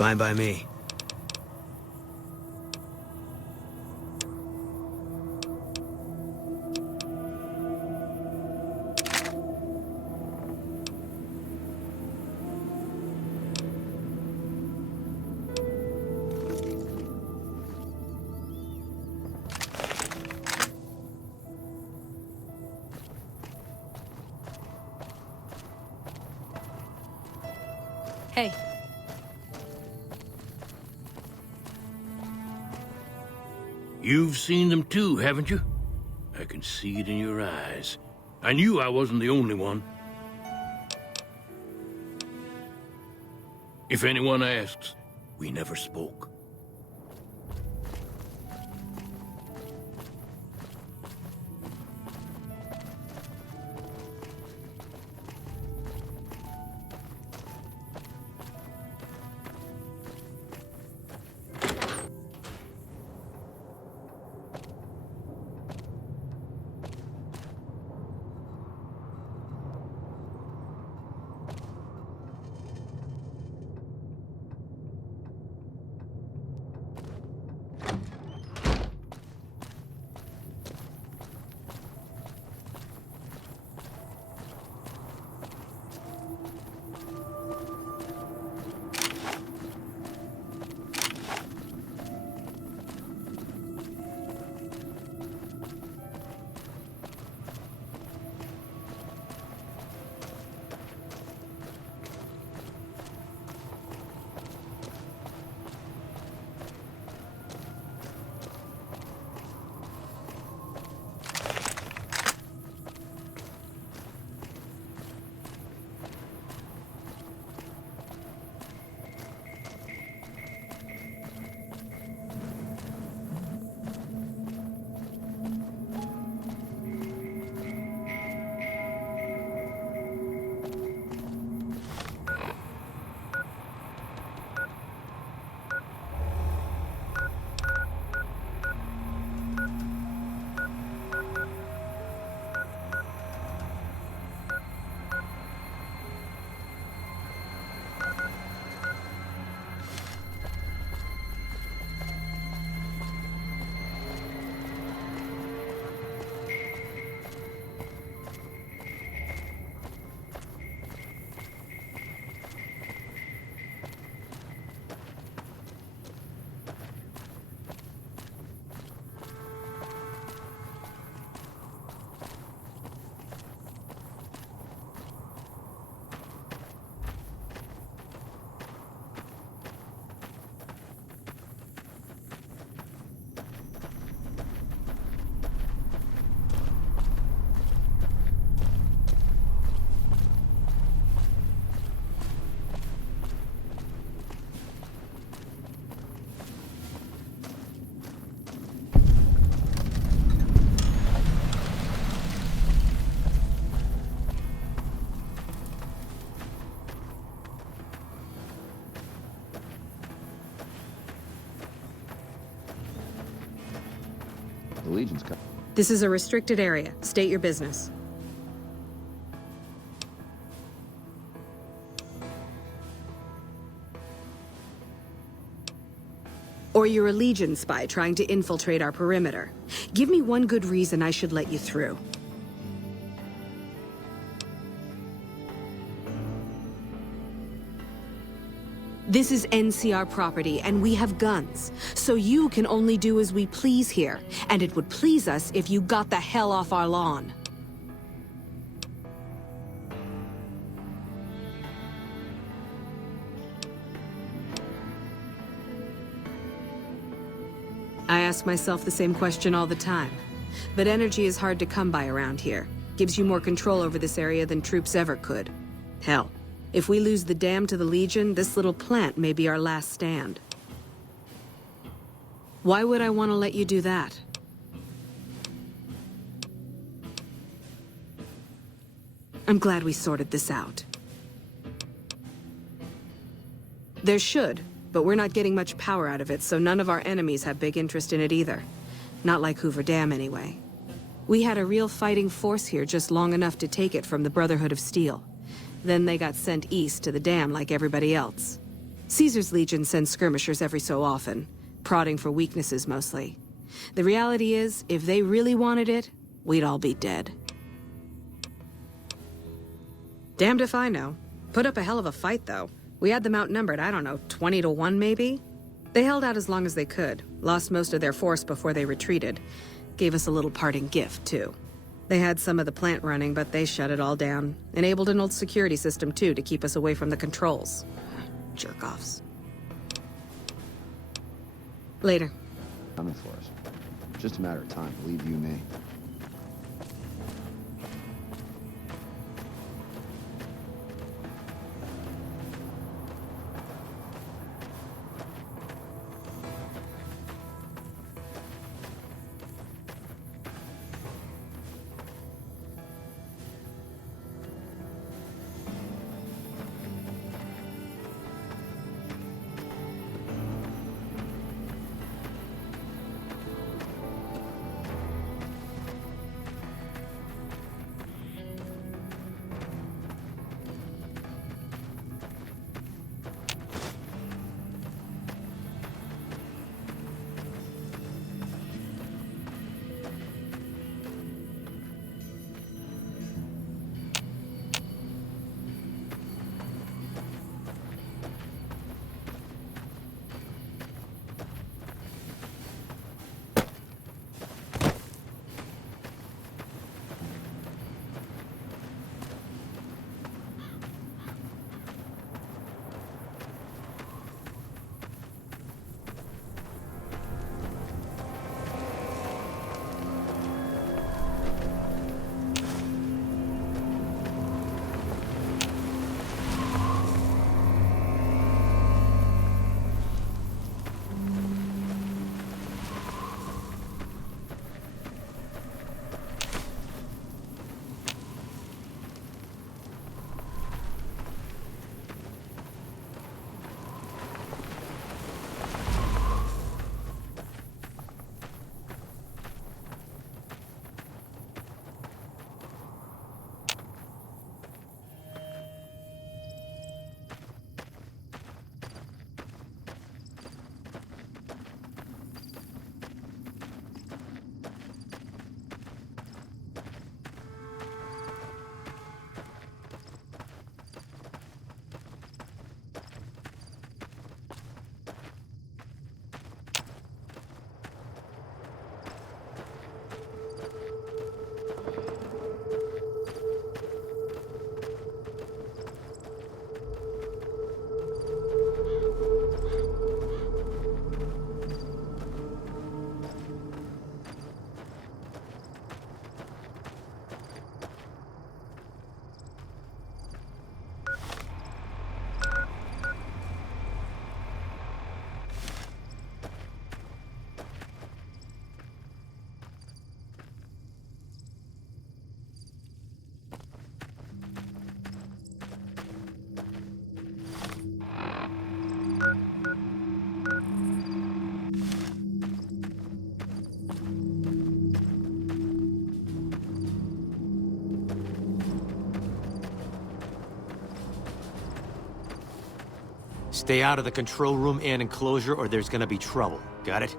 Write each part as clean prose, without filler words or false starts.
Fine by me. Hey. You've seen them too, haven't you? I can see it in your eyes. I knew I wasn't the only one. If anyone asks, we never spoke. The Legion's coming. This is a restricted area. State your business. Or you're a Legion spy trying to infiltrate our perimeter. Give me one good reason I should let you through. This is NCR property, and we have guns. So you can only do as we please here. And it would please us if you got the hell off our lawn. I ask myself the same question all the time. But energy is hard to come by around here. Gives you more control over this area than troops ever could. Hell. If we lose the dam to the Legion, this little plant may be our last stand. Why would I want to let you do that? I'm glad we sorted this out. There should, but we're not getting much power out of it, so none of our enemies have big interest in it either. Not like Hoover Dam, anyway. We had a real fighting force here just long enough to take it from the Brotherhood of Steel. Then they got sent east to the dam like everybody else. Caesar's Legion sends skirmishers every so often, prodding for weaknesses mostly. The reality is, if they really wanted it, we'd all be dead. Damned if I know. Put up a hell of a fight, though. We had them outnumbered, I don't know, 20 to 1 maybe? They held out as long as they could, lost most of their force before they retreated. Gave us a little parting gift, too. They had some of the plant running, but they shut it all down. Enabled an old security system, too, to keep us away from the controls. Jerk-offs. Later. Coming for us. Just a matter of time, believe you me. Stay out of the control room and enclosure or there's gonna be trouble. Got it?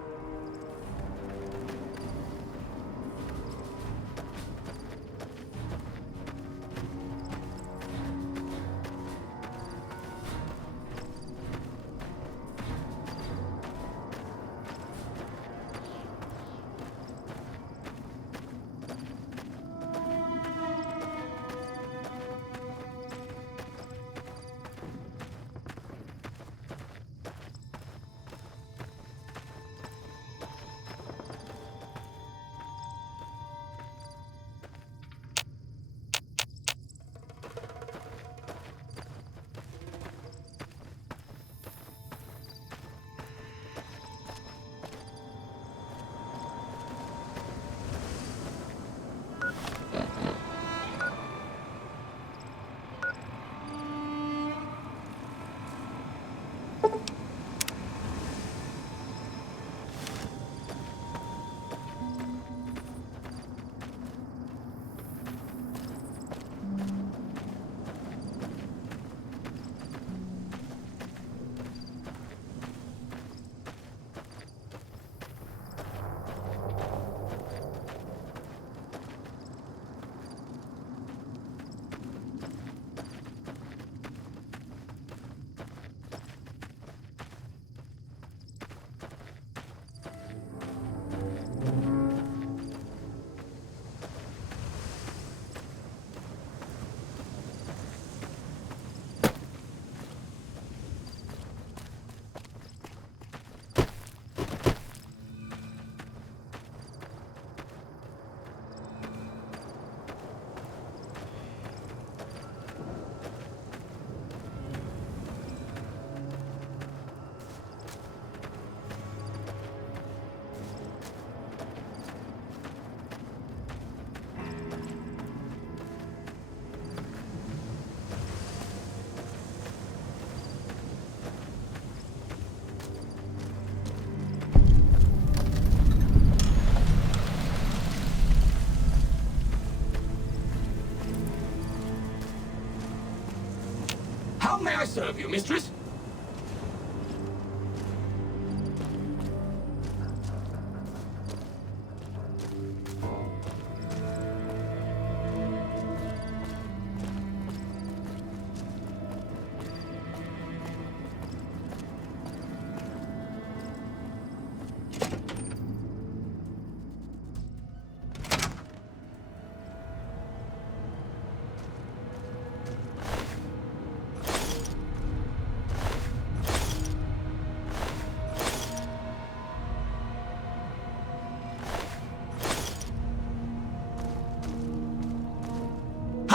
How may I serve you, mistress?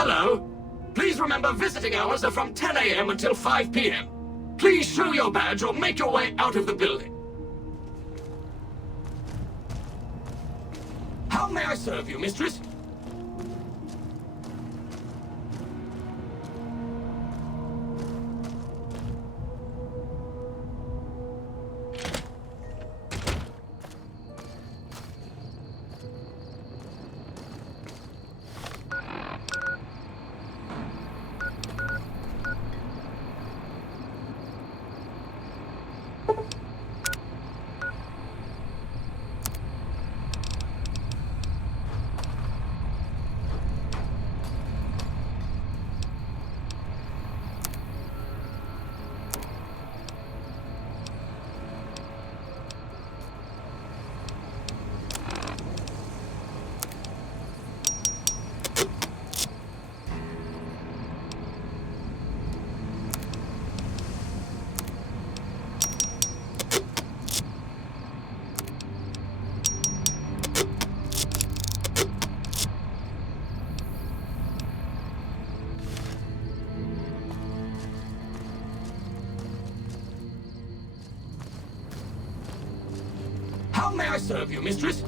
Hello. Please remember visiting hours are from 10 a.m. until 5 p.m. Please show your badge or make your way out of the building. How may I serve you, mistress? How may I serve you, mistress?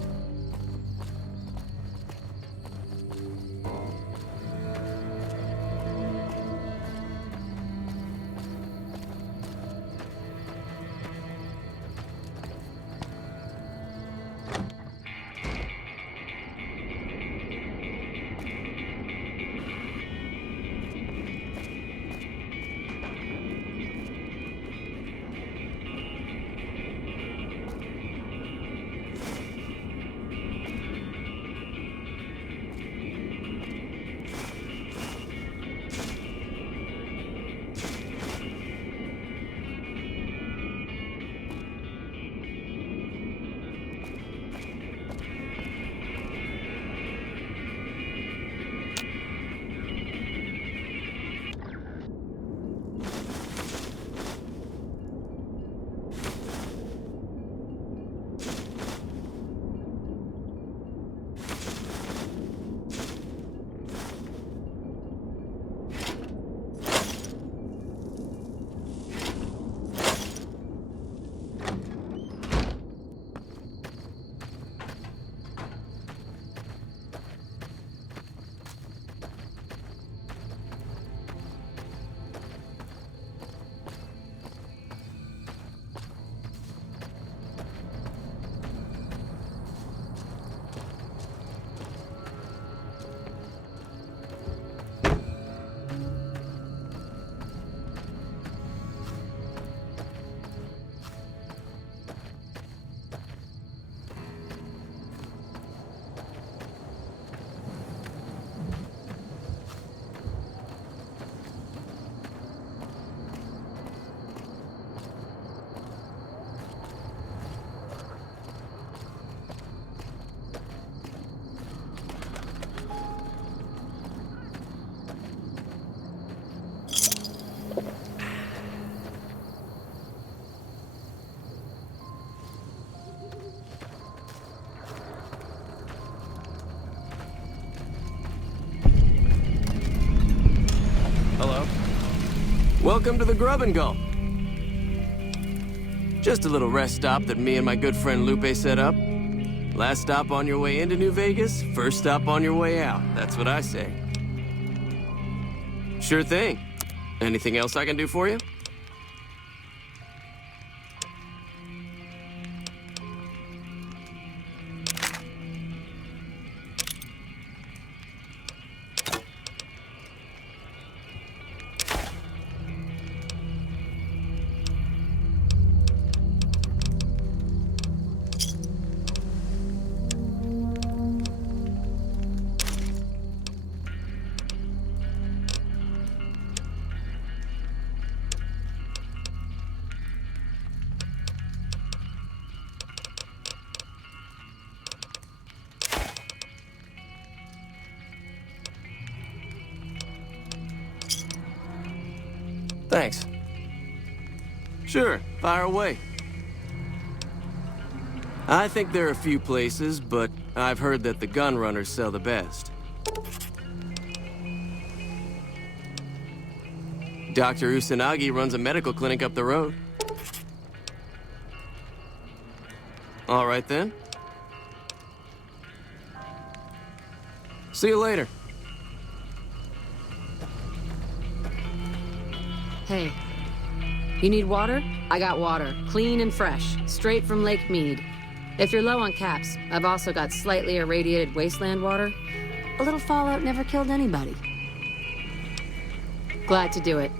Welcome to the Grub and Go. Just a little rest stop that me and my good friend Lupe set up. Last stop on your way into New Vegas, first stop on your way out. That's what I say. Sure thing. Anything else I can do for you? Thanks. Sure, fire away. I think there are a few places, but I've heard that the gun runners sell the best. Dr. Usanagi runs a medical clinic up the road. All right then. See you later. Hey, you need water? I got water, clean and fresh, straight from Lake Mead. If you're low on caps, I've also got slightly irradiated wasteland water. A little fallout never killed anybody. Glad to do it.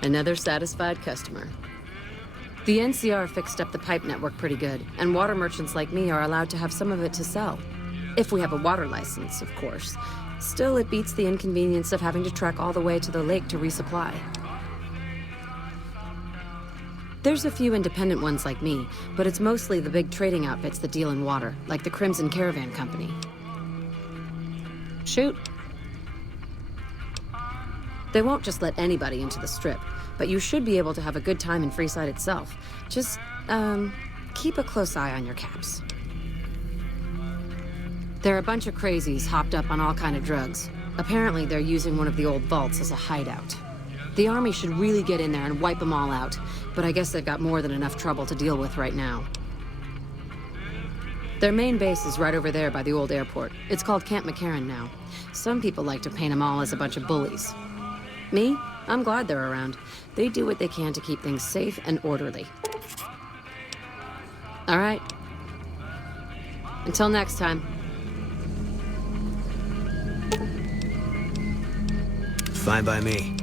Another satisfied customer. The NCR fixed up the pipe network pretty good, and water merchants like me are allowed to have some of it to sell. If we have a water license, of course. Still, it beats the inconvenience of having to trek all the way to the lake to resupply. There's a few independent ones like me, but it's mostly the big trading outfits that deal in water, like the Crimson Caravan Company. Shoot. They won't just let anybody into the Strip, but you should be able to have a good time in Freeside itself. Just, keep a close eye on your caps. They're a bunch of crazies hopped up on all kind of drugs. Apparently, they're using one of the old vaults as a hideout. The army should really get in there and wipe them all out, but I guess they've got more than enough trouble to deal with right now. Their main base is right over there by the old airport. It's called Camp McCarran now. Some people like to paint them all as a bunch of bullies. Me? I'm glad they're around. They do what they can to keep things safe and orderly. All right. Until next time. Fine by me.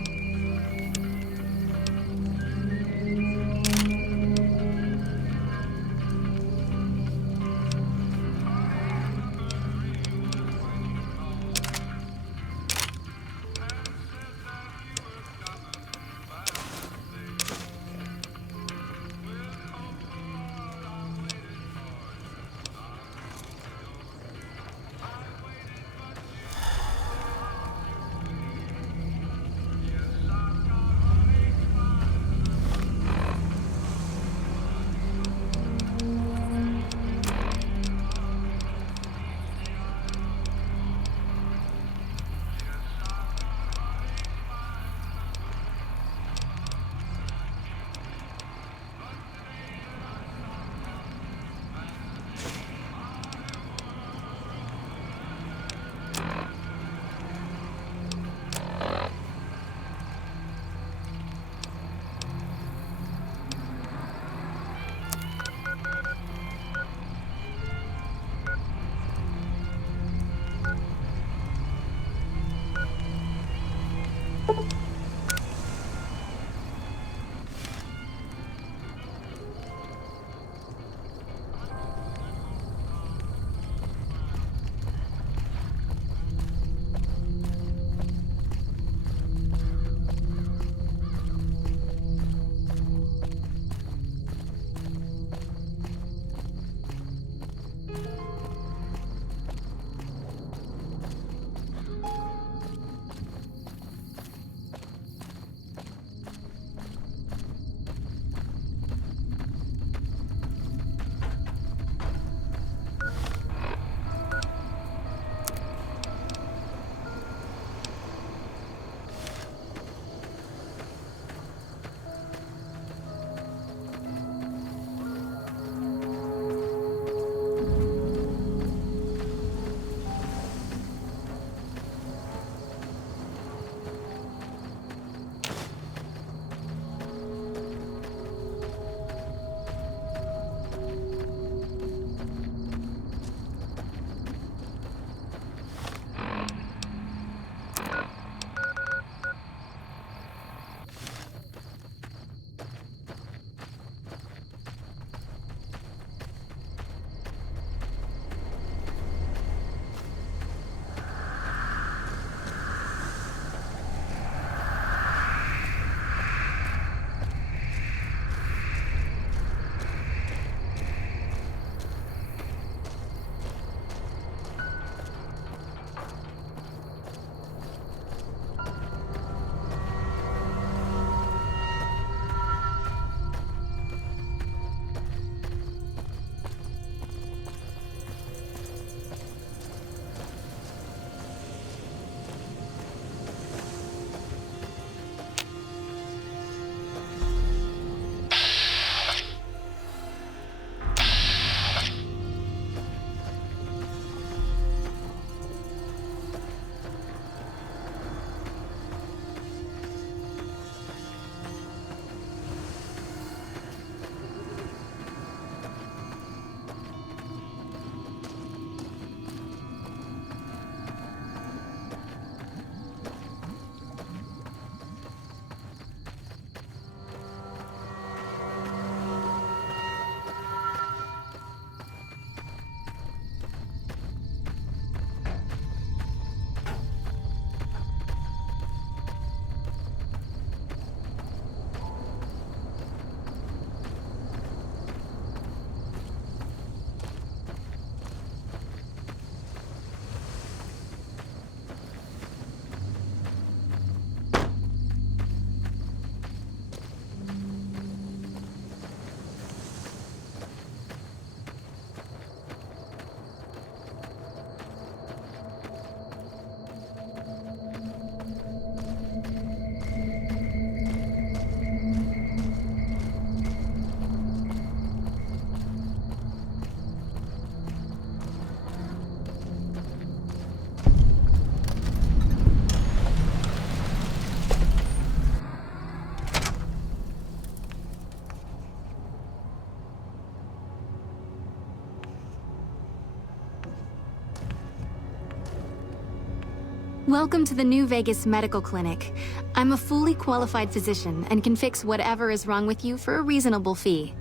Welcome to the New Vegas Medical Clinic. I'm a fully qualified physician and can fix whatever is wrong with you for a reasonable fee.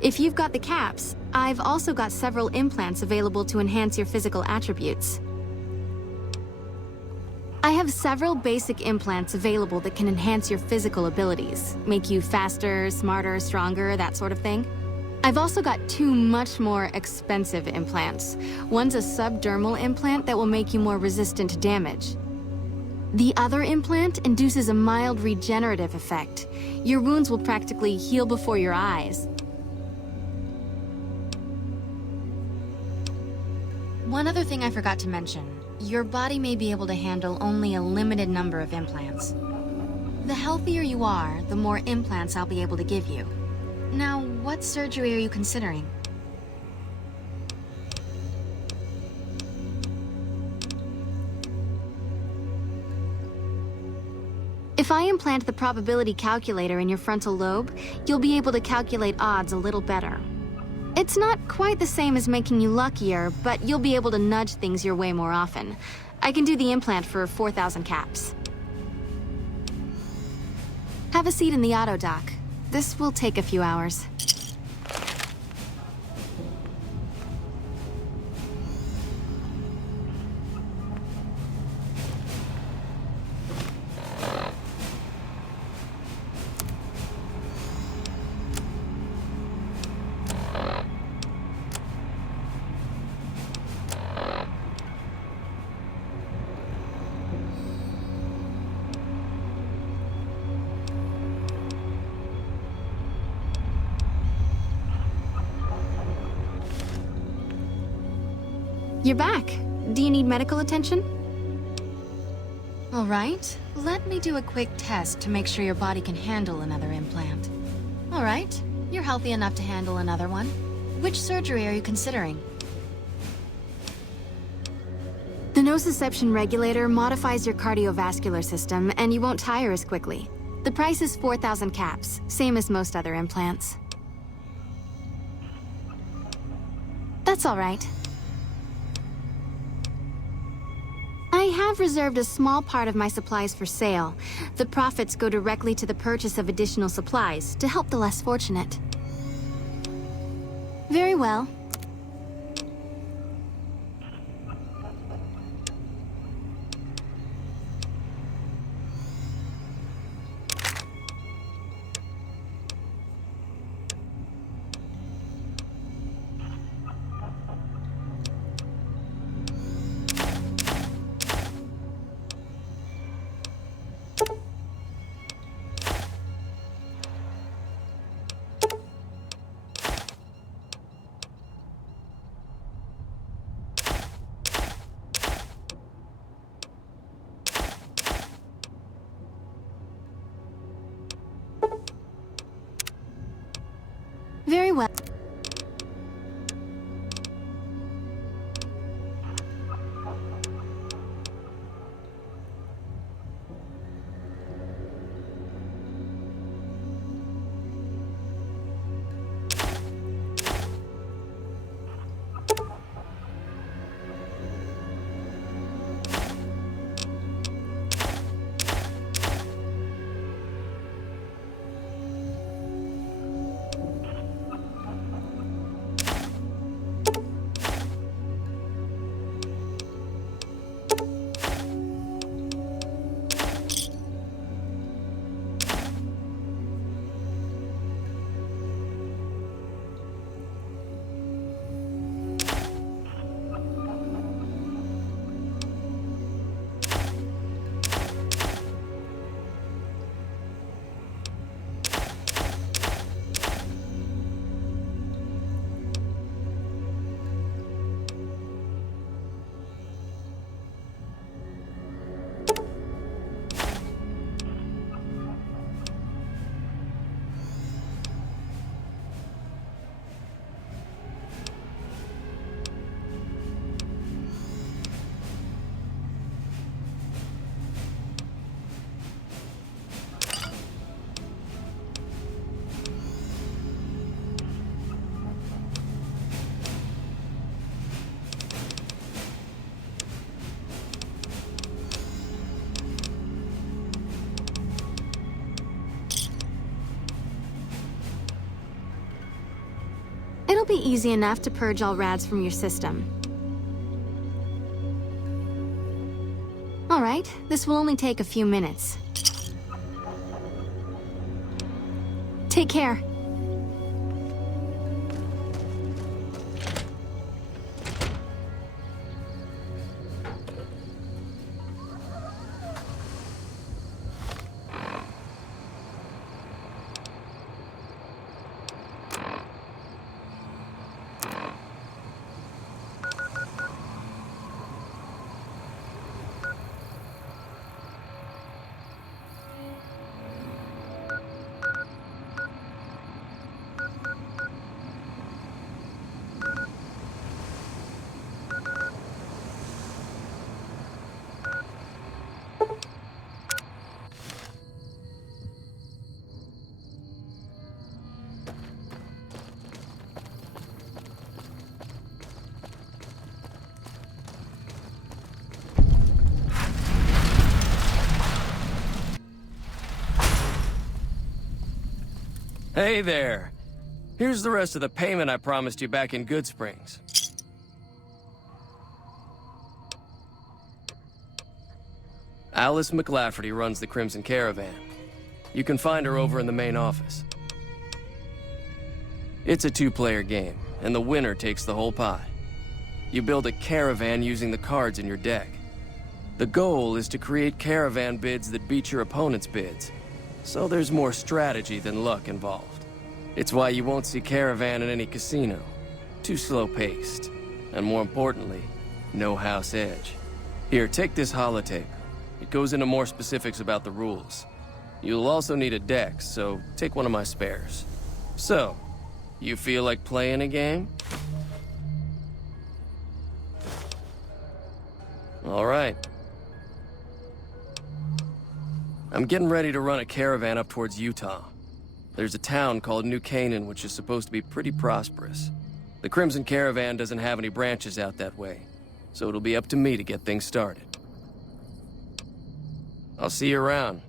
If you've got the caps, I've also got several implants available to enhance your physical attributes. I have several basic implants available that can enhance your physical abilities, make you faster, smarter, stronger, that sort of thing. I've also got 2 much more expensive implants. One's a subdermal implant that will make you more resistant to damage. The other implant induces a mild regenerative effect. Your wounds will practically heal before your eyes. One other thing I forgot to mention. Your body may be able to handle only a limited number of implants. The healthier you are, the more implants I'll be able to give you. Now, what surgery are you considering? If I implant the probability calculator in your frontal lobe, you'll be able to calculate odds a little better. It's not quite the same as making you luckier, but you'll be able to nudge things your way more often. I can do the implant for 4,000 caps. Have a seat in the auto dock. This will take a few hours. You're back. Do you need medical attention? All right, let me do a quick test to make sure your body can handle another implant. All right, you're healthy enough to handle another one. Which surgery are you considering? The nociception regulator modifies your cardiovascular system, and you won't tire as quickly. The price is 4,000 caps, same as most other implants. That's all right. I have reserved a small part of my supplies for sale. The profits go directly to the purchase of additional supplies to help the less fortunate. Very well. Very well. It'll be easy enough to purge all rads from your system. All right, this will only take a few minutes. Take care. Hey there. Here's the rest of the payment I promised you back in Good Springs. Alice McLafferty runs the Crimson Caravan. You can find her over in the main office. It's a two-player game, and the winner takes the whole pie. You build a caravan using the cards in your deck. The goal is to create caravan bids that beat your opponent's bids. So there's more strategy than luck involved. It's why you won't see Caravan in any casino. Too slow-paced. And more importantly, no house edge. Here, take this holotape. It goes into more specifics about the rules. You'll also need a deck, so take one of my spares. So, you feel like playing a game? All right. I'm getting ready to run a caravan up towards Utah. There's a town called New Canaan which is supposed to be pretty prosperous. The Crimson Caravan doesn't have any branches out that way, so it'll be up to me to get things started. I'll see you around.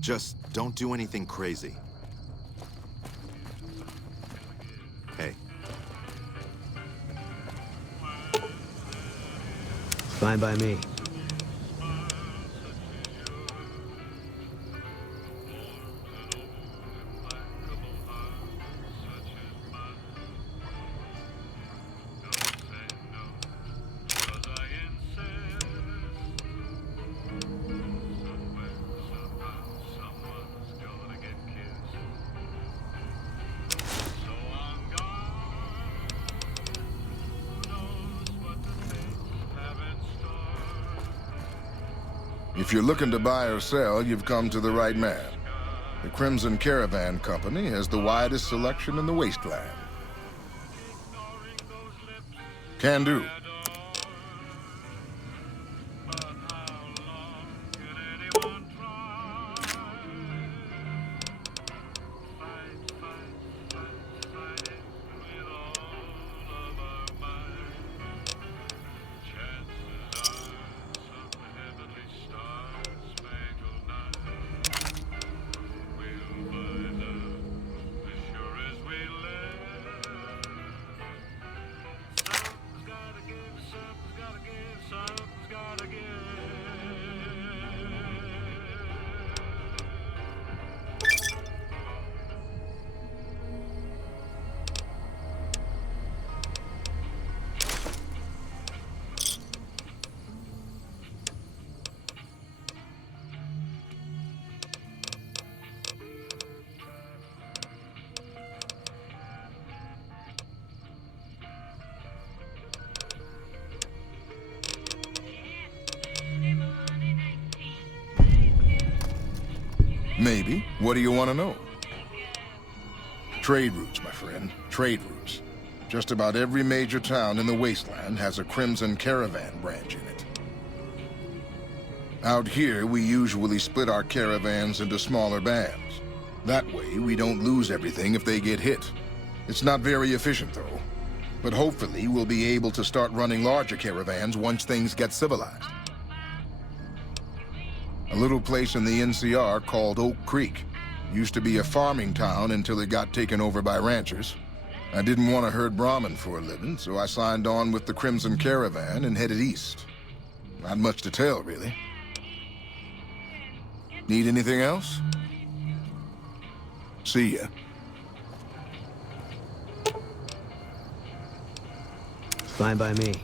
Just don't do anything crazy. Hey. Fine by me. If you're looking to buy or sell, you've come to the right man. The Crimson Caravan Company has the widest selection in the wasteland. Can do. Maybe. What do you want to know? Trade routes, my friend. Trade routes. Just about every major town in the wasteland has a Crimson Caravan branch in it. Out here, we usually split our caravans into smaller bands. That way, we don't lose everything if they get hit. It's not very efficient, though. But hopefully, we'll be able to start running larger caravans once things get civilized. A little place in the NCR called Oak Creek. Used to be a farming town until it got taken over by ranchers. I didn't want to herd Brahmin for a living, so I signed on with the Crimson Caravan and headed east. Not much to tell, really. Need anything else? See ya. Fine by me.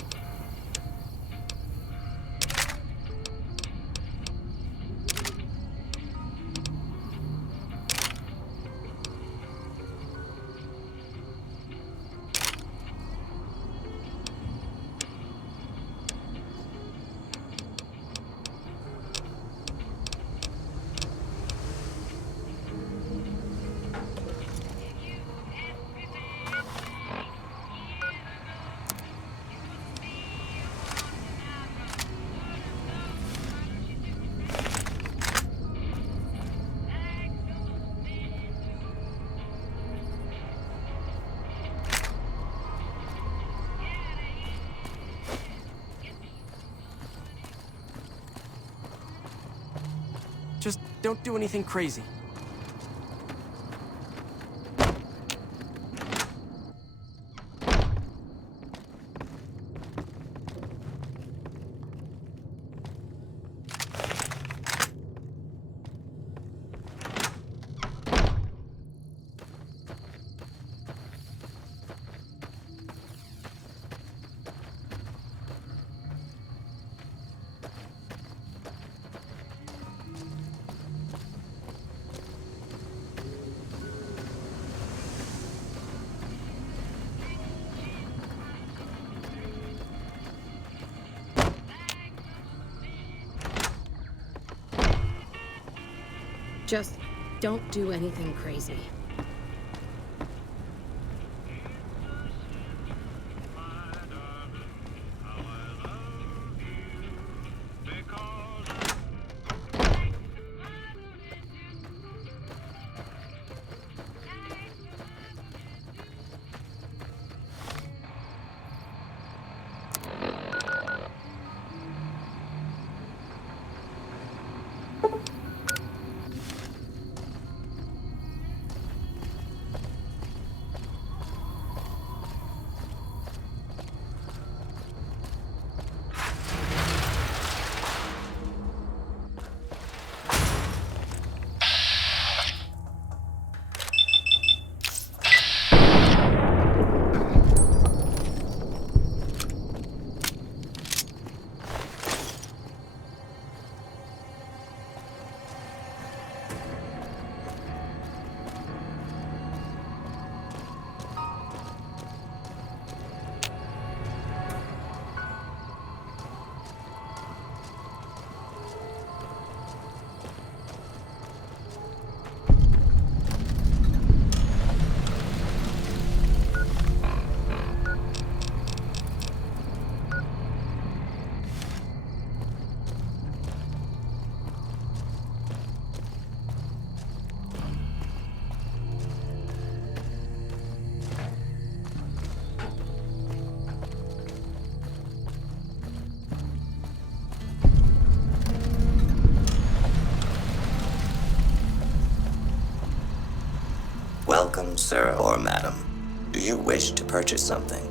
Just don't do anything crazy. Just don't do anything crazy. Welcome, sir or madam. Do you wish to purchase something?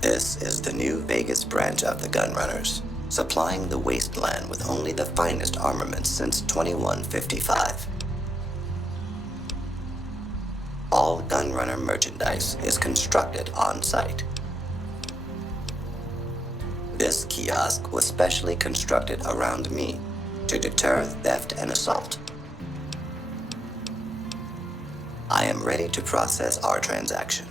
This is the new Vegas branch of the Gunrunners, supplying the wasteland with only the finest armaments since 2155. All Gunrunner merchandise is constructed on site. This kiosk was specially constructed around me to deter theft and assault. I am ready to process our transaction.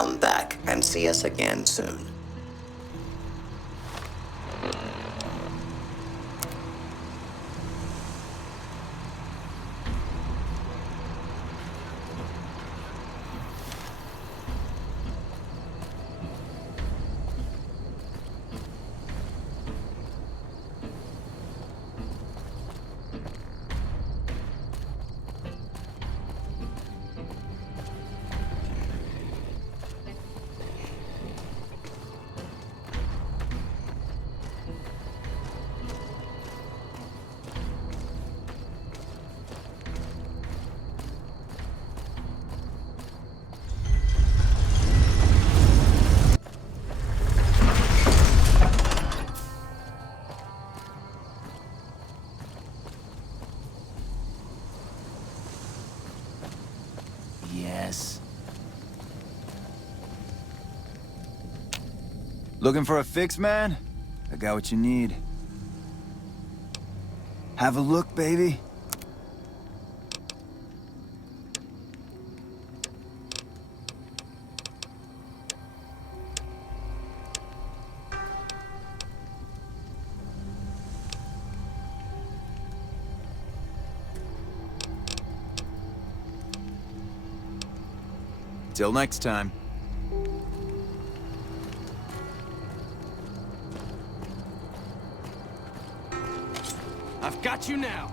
Come back and see us again soon. Yes. Looking for a fix, man? I got what you need. Have a look, baby. Till next time. I've got you now.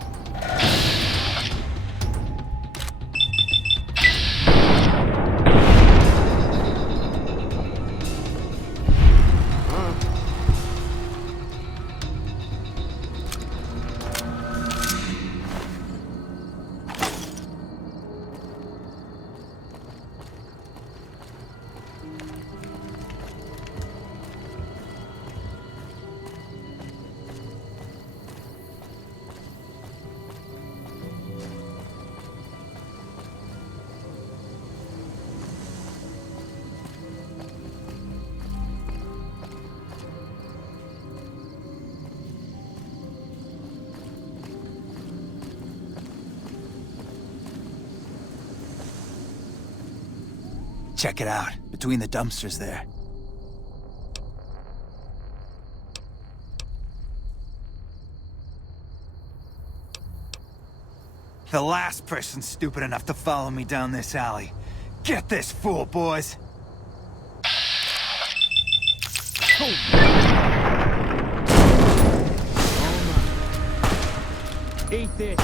Check it out, between the dumpsters there. The last person stupid enough to follow me down this alley. Get this fool, boys! Eat this.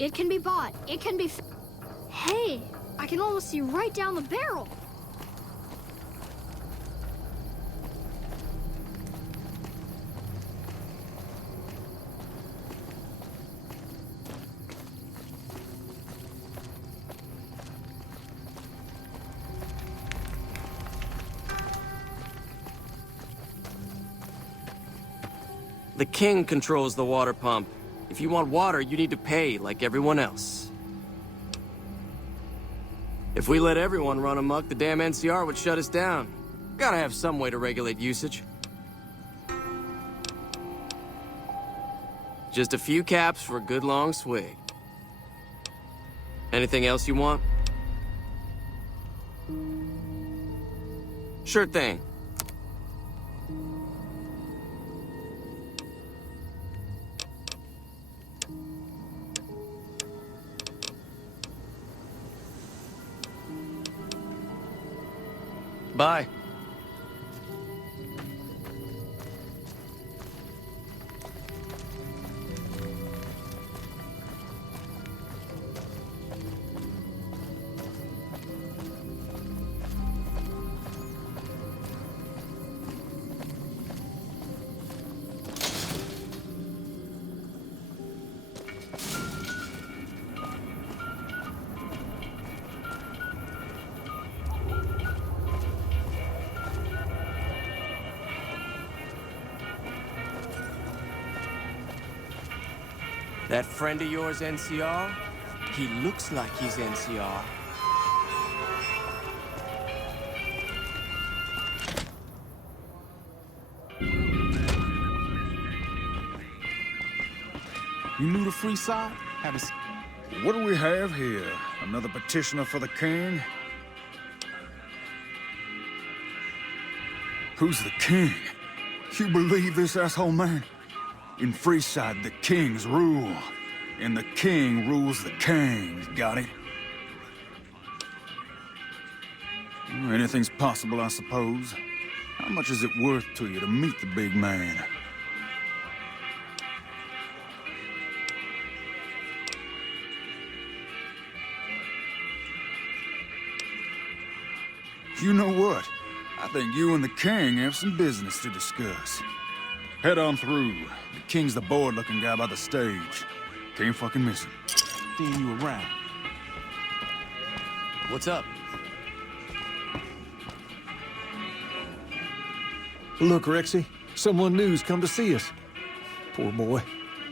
It can be bought. It can be... Hey, I can almost see right down the barrel. The king controls the water pump. If you want water, you need to pay like everyone else. If we let everyone run amok, the damn NCR would shut us down. Gotta have some way to regulate usage. Just a few caps for a good long swig. Anything else you want? Sure thing. Bye. That friend of yours, NCR? He looks like he's NCR. You new to Freeside? What do we have here? Another petitioner for the king? Who's the king? You believe this asshole, man? In Freeside, the kings rule. And the king rules the kings, got it? Anything's possible, I suppose. How much is it worth to you to meet the big man? You know what? I think you and the king have some business to discuss. Head on through. The king's the bored-looking guy by the stage. Can't fucking miss him. Seeing you around. What's up? Look, Rexy, someone new's come to see us. Poor boy.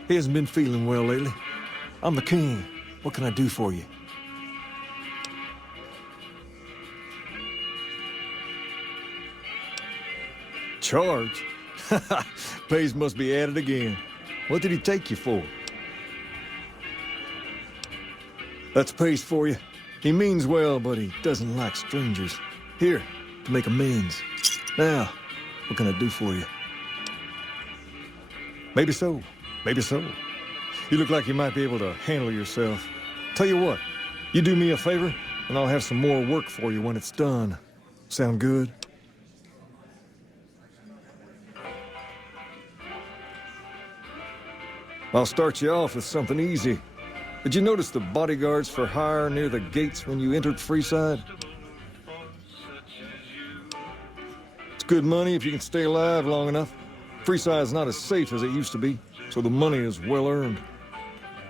He hasn't been feeling well lately. I'm the king. What can I do for you? Charge? Pays must be at it again. What did he take you for? That's Pace for you. He means well, but he doesn't like strangers. Here, to make amends. Now, what can I do for you? Maybe so. Maybe so. You look like you might be able to handle yourself. Tell you what, you do me a favor, and I'll have some more work for you when it's done. Sound good? I'll start you off with something easy. Did you notice the bodyguards for hire near the gates when you entered Freeside? It's good money if you can stay alive long enough. Freeside's not as safe as it used to be, so the money is well-earned.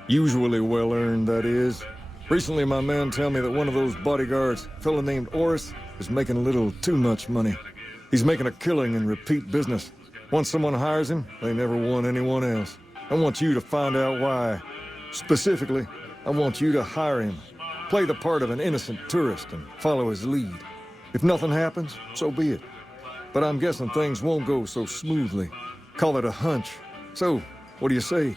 Usually well-earned, that is. Recently, my man told me that one of those bodyguards, a fella named Oris, is making a little too much money. He's making a killing in repeat business. Once someone hires him, they never want anyone else. I want you to find out why. Specifically, I want you to hire him. Play the part of an innocent tourist and follow his lead. If nothing happens, so be it. But I'm guessing things won't go so smoothly. Call it a hunch. So, what do you say?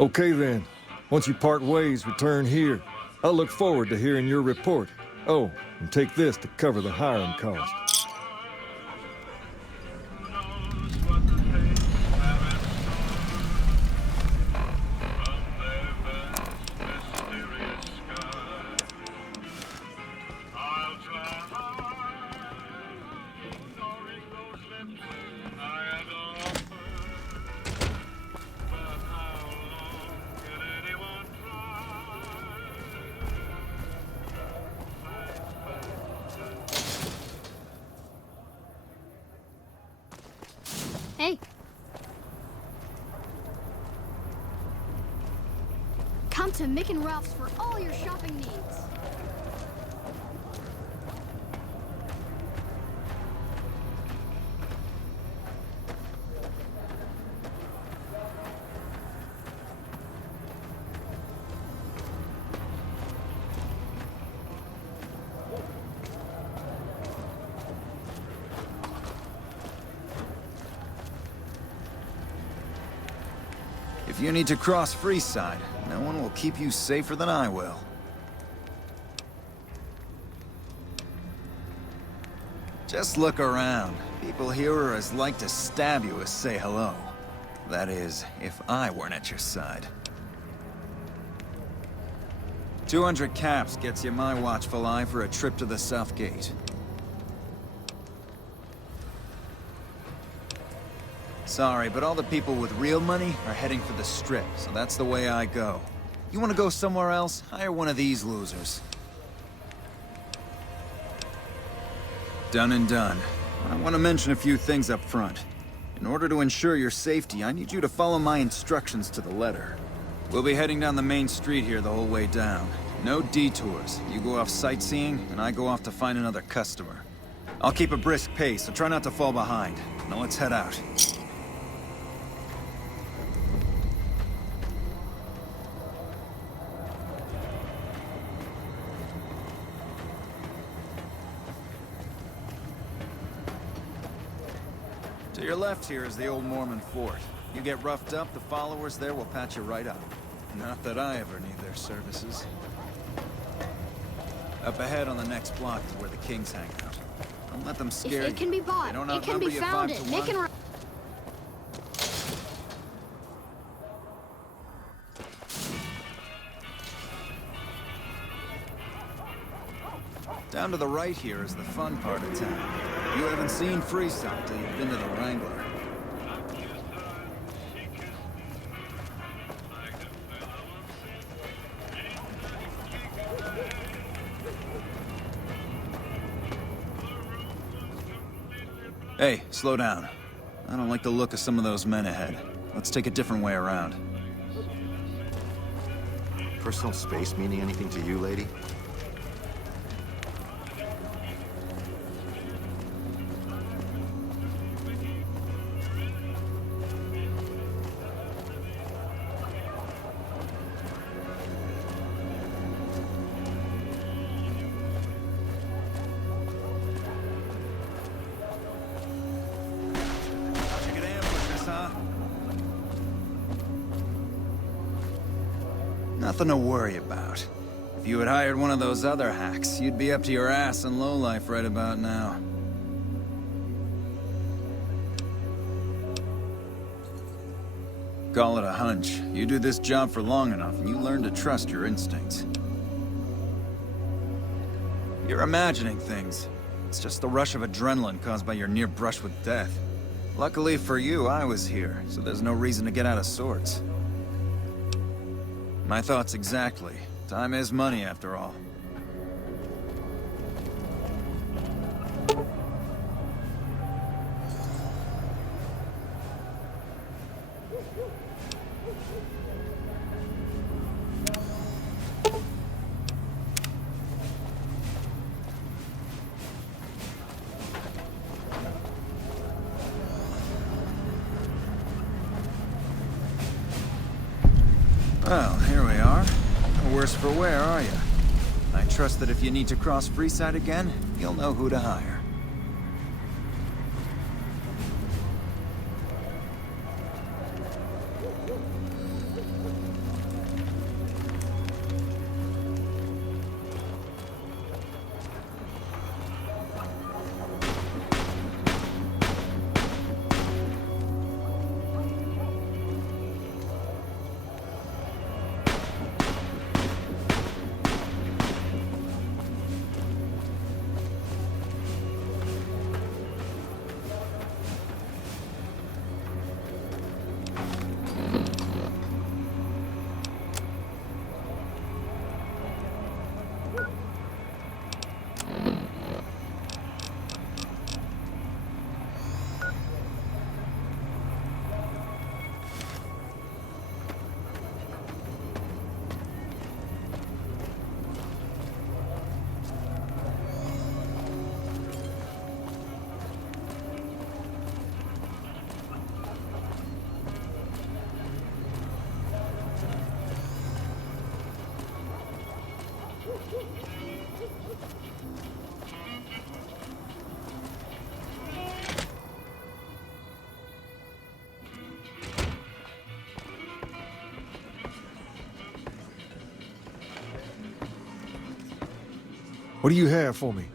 Okay then. Once you part ways, return here. I'll look forward to hearing your report. Oh, and take this to cover the hiring cost. Come to Mick and Ralph's for all your shopping needs. If you need to cross Freeside, no one will keep you safer than I will. Just look around. People here are as like to stab you as say hello. That is, if I weren't at your side. 200 caps gets you my watchful eye for a trip to the South Gate. Sorry, but all the people with real money are heading for the Strip, so that's the way I go. You want to go somewhere else? Hire one of these losers. Done and done. I want to mention a few things up front. In order to ensure your safety, I need you to follow my instructions to the letter. We'll be heading down the main street here the whole way down. No detours. You go off sightseeing, and I go off to find another customer. I'll keep a brisk pace, so try not to fall behind. Now let's head out. To your left here is the old Mormon fort. You get roughed up, the followers there will patch you right up. Not that I ever need their services. Up ahead on the next block is where the kings hang out. Don't let them scare you. If it can be bought, it can be found at Nick and Down to the right here is the fun part of town. You haven't seen Freeside till you've been to the Wrangler. Hey, slow down. I don't like the look of some of those men ahead. Let's take a different way around. Personal space meaning anything to you, lady? Nothing to worry about. If you had hired one of those other hacks, you'd be up to your ass in lowlife right about now. Call it a hunch. You do this job for long enough, and you learn to trust your instincts. You're imagining things. It's just the rush of adrenaline caused by your near brush with death. Luckily for you, I was here, so there's no reason to get out of sorts. My thoughts exactly. Time is money, after all. Well, here we are. No worse for wear, are you? I trust that if you need to cross Freeside again, you'll know who to hire. What do you have for me?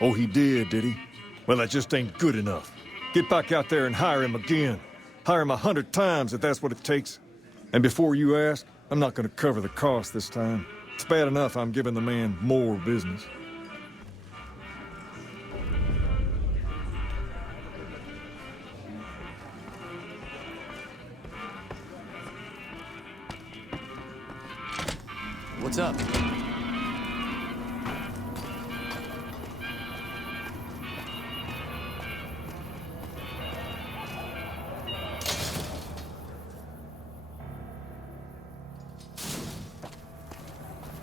Oh, he did he? Well, that just ain't good enough. Get back out there and hire him again. Hire him 100 times if that's what it takes. And before you ask, I'm not gonna cover the cost this time. It's bad enough I'm giving the man more business. What's up?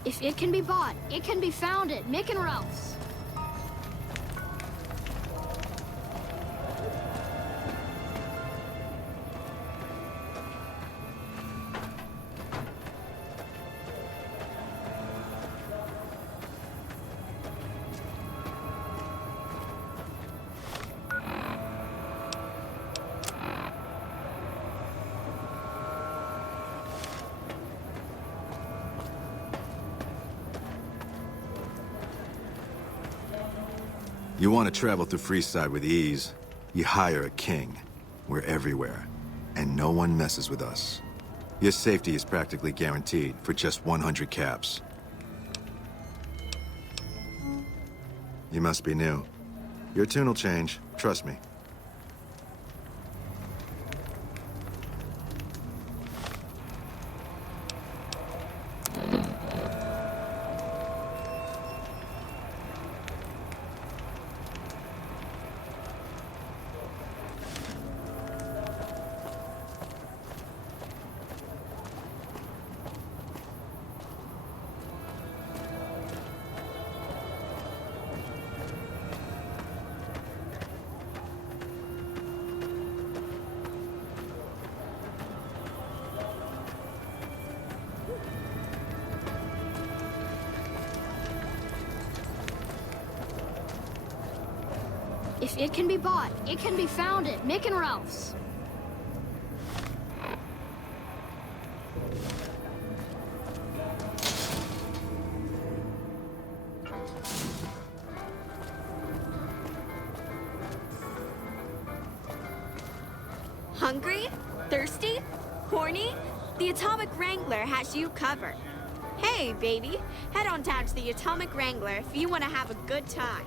If it can be bought, it can be found at Mick and Ralph's. You want to travel through Freeside with ease, you hire a king. We're everywhere, and no one messes with us. Your safety is practically guaranteed for just 100 caps. You must be new. Your tune will change, trust me. If it can be bought, it can be found at Mick and Ralph's. Hungry? Thirsty? Horny? The Atomic Wrangler has you covered. Hey, baby, head on down to the Atomic Wrangler if you want to have a good time.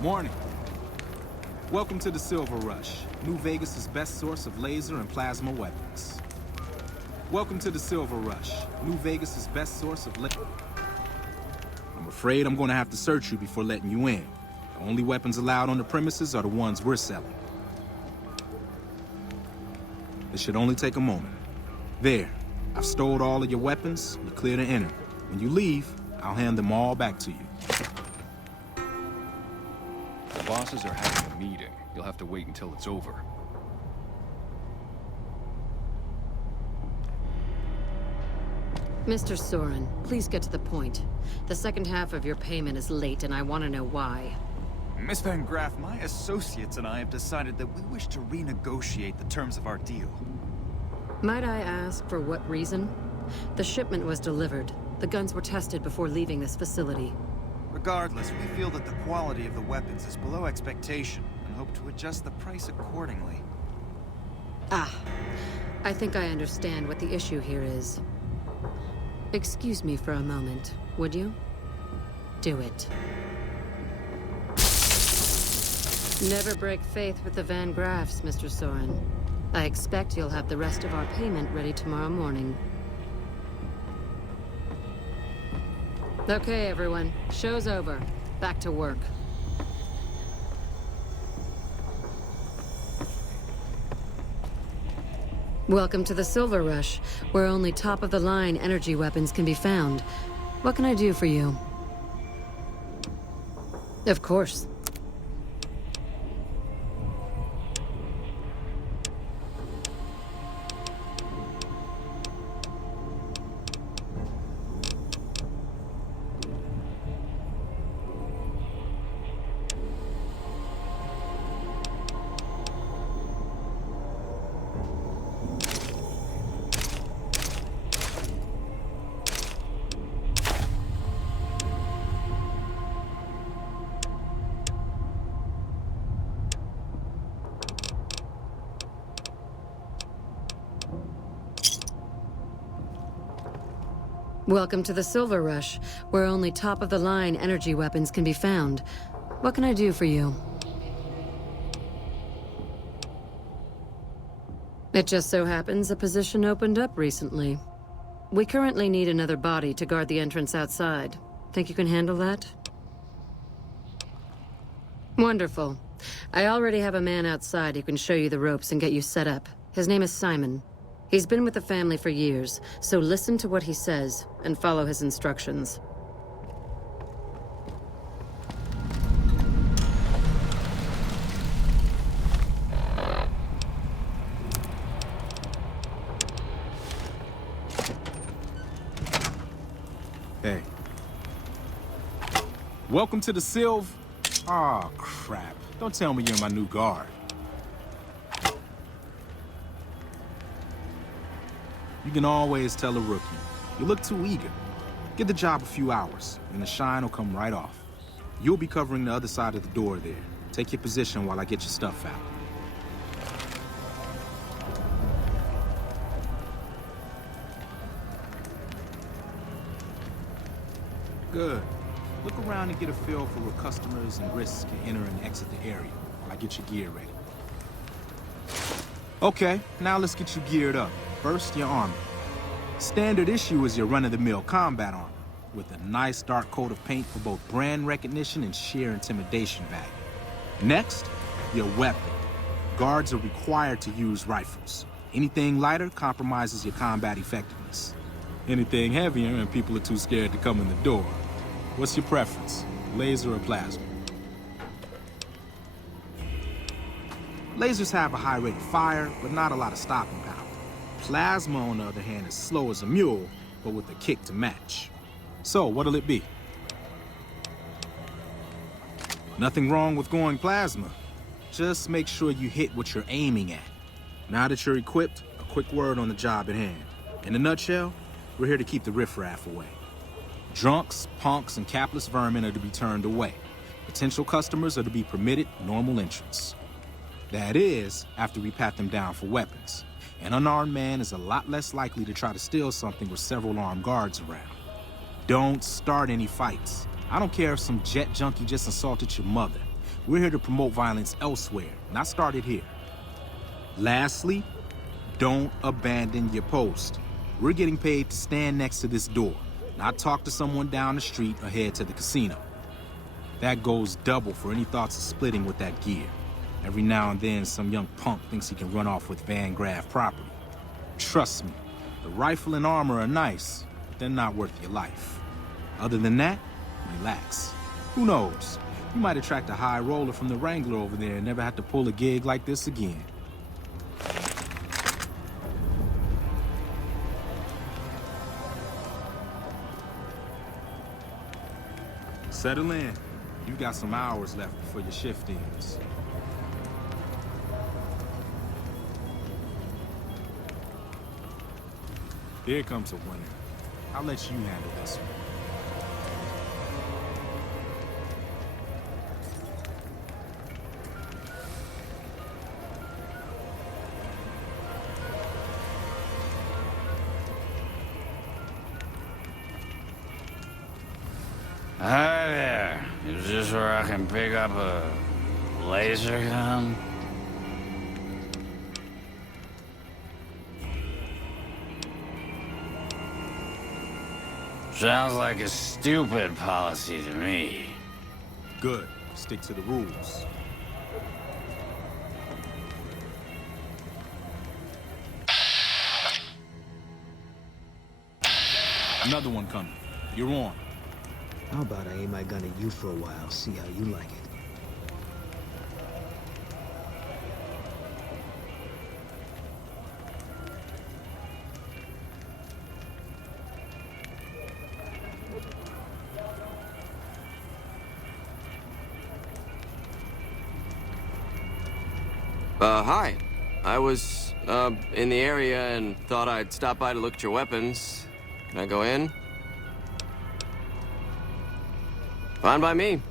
Morning. Welcome to the Silver Rush, New Vegas' best source of laser and plasma weapons. Welcome to the Silver Rush, New Vegas' best source of I'm afraid I'm going to have to search you before letting you in. The only weapons allowed on the premises are the ones we're selling. It should only take a moment. There, I've stowed all of your weapons. You're clear to enter. When you leave, I'll hand them all back to you. The bosses are having a meeting. You'll have to wait until it's over. Mr. Soren, please get to the point. The second half of your payment is late, and I want to know why. Miss Van Graff, my associates and I have decided that we wish to renegotiate the terms of our deal. Might I ask for what reason? The shipment was delivered. The guns were tested before leaving this facility. Regardless, we feel that the quality of the weapons is below expectation and hope to adjust the price accordingly. Ah, I think I understand what the issue here is. Excuse me for a moment, would you? Do it. Never break faith with the Van Graffs, Mr. Soren. I expect you'll have the rest of our payment ready tomorrow morning. Okay, everyone. Show's over. Back to work. Welcome to the Silver Rush, where only top-of-the-line energy weapons can be found. What can I do for you? Of course. Welcome to the Silver Rush, where only top-of-the-line energy weapons can be found. What can I do for you? It just so happens a position opened up recently. We currently need another body to guard the entrance outside. Think you can handle that? Wonderful. I already have a man outside who can show you the ropes and get you set up. His name is Simon. He's been with the family for years, so listen to what he says and follow his instructions. Hey. Welcome to the Sylv... Aw, crap. Don't tell me you're my new guard. You can always tell a rookie. You look too eager. Give the job a few hours, and the shine will come right off. You'll be covering the other side of the door there. Take your position while I get your stuff out. Good. Look around and get a feel for where customers and risks can enter and exit the area while I get your gear ready. Okay, now let's get you geared up. First, your armor. Standard issue is your run-of-the-mill combat armor, with a nice dark coat of paint for both brand recognition and sheer intimidation value. Next, your weapon. Guards are required to use rifles. Anything lighter compromises your combat effectiveness. Anything heavier and people are too scared to come in the door. What's your preference, laser or plasma? Lasers have a high rate of fire, but not a lot of stopping power. Plasma, on the other hand, is slow as a mule, but with a kick to match. So, what'll it be? Nothing wrong with going plasma. Just make sure you hit what you're aiming at. Now that you're equipped, a quick word on the job at hand. In a nutshell, we're here to keep the riffraff away. Drunks, punks, and capless vermin are to be turned away. Potential customers are to be permitted normal entrance. That is, after we pat them down for weapons. An unarmed man is a lot less likely to try to steal something with several armed guards around. Don't start any fights. I don't care if some jet junkie just assaulted your mother. We're here to promote violence elsewhere, not start it here. Lastly, don't abandon your post. We're getting paid to stand next to this door, not talk to someone down the street or head to the casino. That goes double for any thoughts of splitting with that gear. Every now and then, some young punk thinks he can run off with Van Graff property. Trust me, the rifle and armor are nice, but they're not worth your life. Other than that, relax. Who knows? You might attract a high roller from the Wrangler over there and never have to pull a gig like this again. Settle in. You've got some hours left before your shift ends. Here comes a winner. I'll let you handle this one. Hi there. Is this where I can pick up a laser gun? Sounds like a stupid policy to me. Good. Stick to the rules. Another one coming. You're on. How about I aim my gun at you for a while, see how you like it? Hi. I was, in the area and thought I'd stop by to look at your weapons. Can I go in? Fine by me.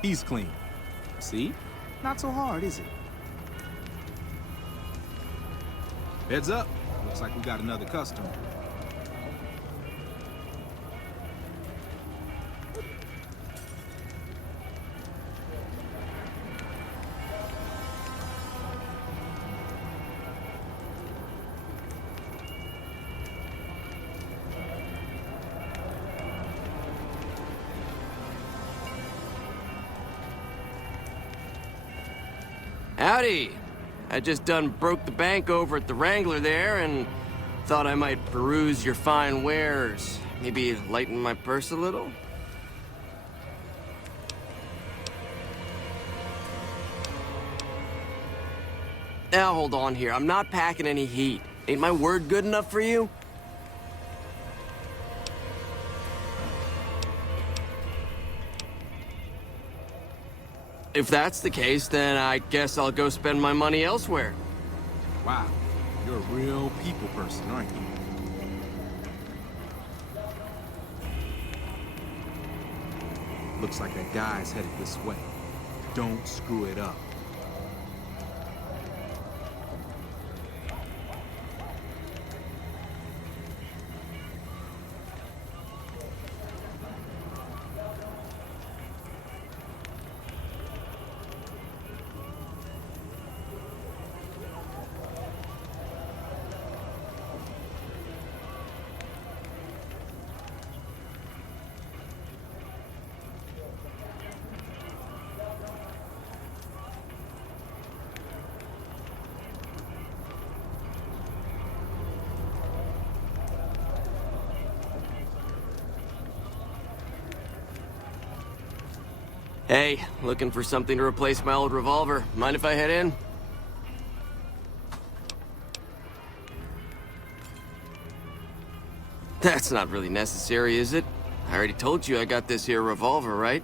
He's clean. See? Not so hard, is it? Heads up. Looks like we got another customer. Howdy. I just done broke the bank over at the Wrangler there and thought I might peruse your fine wares. Maybe lighten my purse a little? Now hold on here. I'm not packing any heat. Ain't my word good enough for you? If that's the case, then I guess I'll go spend my money elsewhere. Wow, you're a real people person, aren't you? Looks like that guy's headed this way. Don't screw it up. Hey, looking for something to replace my old revolver. Mind if I head in? That's not really necessary, is it? I already told you I got this here revolver, right?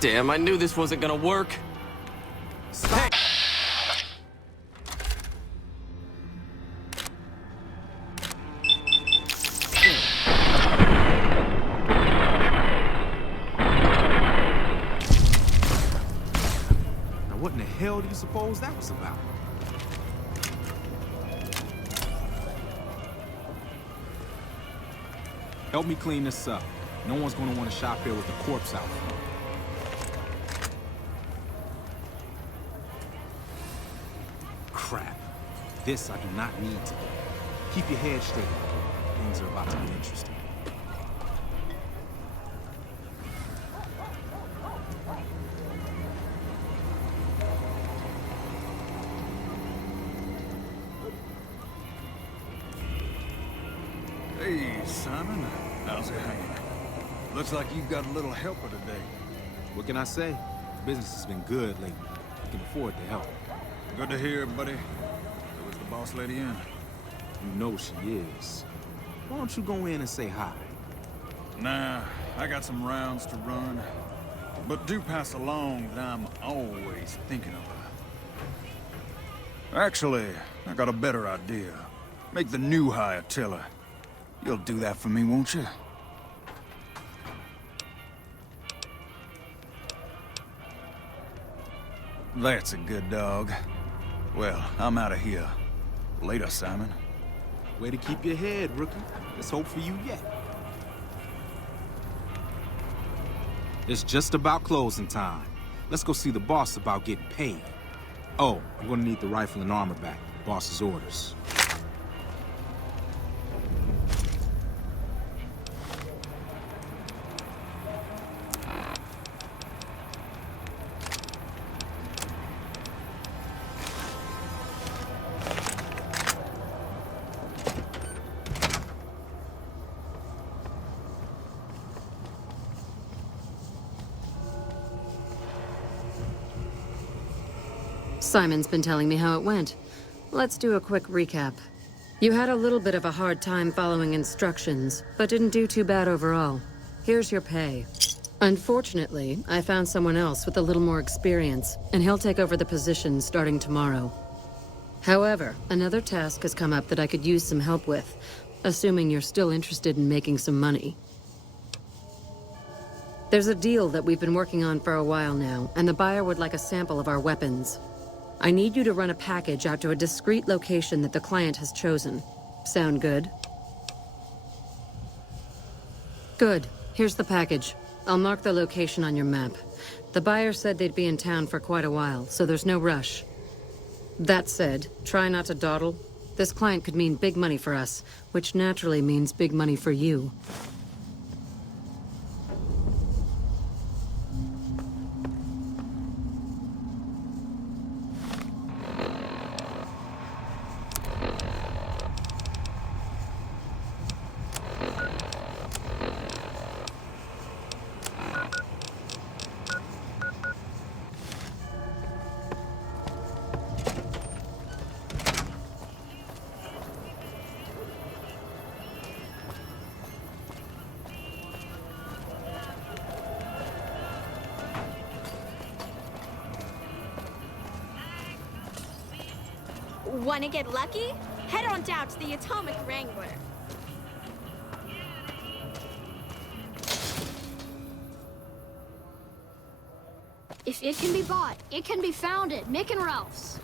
Damn, I knew this wasn't gonna work. Hey! What in the hell do you suppose that was about? Help me clean this up. No one's gonna want to shop here with a corpse out front. Crap. This I do not need to do. Keep your head straight. Things are about to get interesting. Hey, Simon. How's it hanging? Looks like you've got a little helper today. What can I say? Business has been good lately. I can afford to help. Good to hear, buddy. So is the boss lady in? You know she is. Why don't you go in and say hi? Nah, I got some rounds to run. But do pass along that I'm always thinking of her. Actually, I got a better idea. Make the new hire tell her. You'll do that for me, won't you? That's a good dog. Well, I'm out of here. Later, Simon. Way to keep your head, rookie. There's hope for you yet. It's just about closing time. Let's go see the boss about getting paid. Oh, I'm gonna need the rifle and armor back. Boss's orders. Simon's been telling me how it went. Let's do a quick recap. You had a little bit of a hard time following instructions, but didn't do too bad overall. Here's your pay. Unfortunately, I found someone else with a little more experience, and he'll take over the position starting tomorrow. However, another task has come up that I could use some help with, assuming you're still interested in making some money. There's a deal that we've been working on for a while now, and the buyer would like a sample of our weapons. I need you to run a package out to a discreet location that the client has chosen. Sound good? Good. Here's the package. I'll mark the location on your map. The buyer said they'd be in town for quite a while, so there's no rush. That said, try not to dawdle. This client could mean big money for us, which naturally means big money for you. Want to get lucky? Head on down to the Atomic Wrangler. If it can be bought, it can be found at Mick and Ralph's.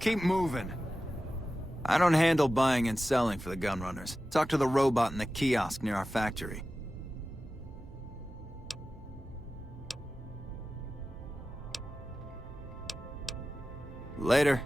Keep moving. I don't handle buying and selling for the gunrunners. Talk to the robot in the kiosk near our factory. Later.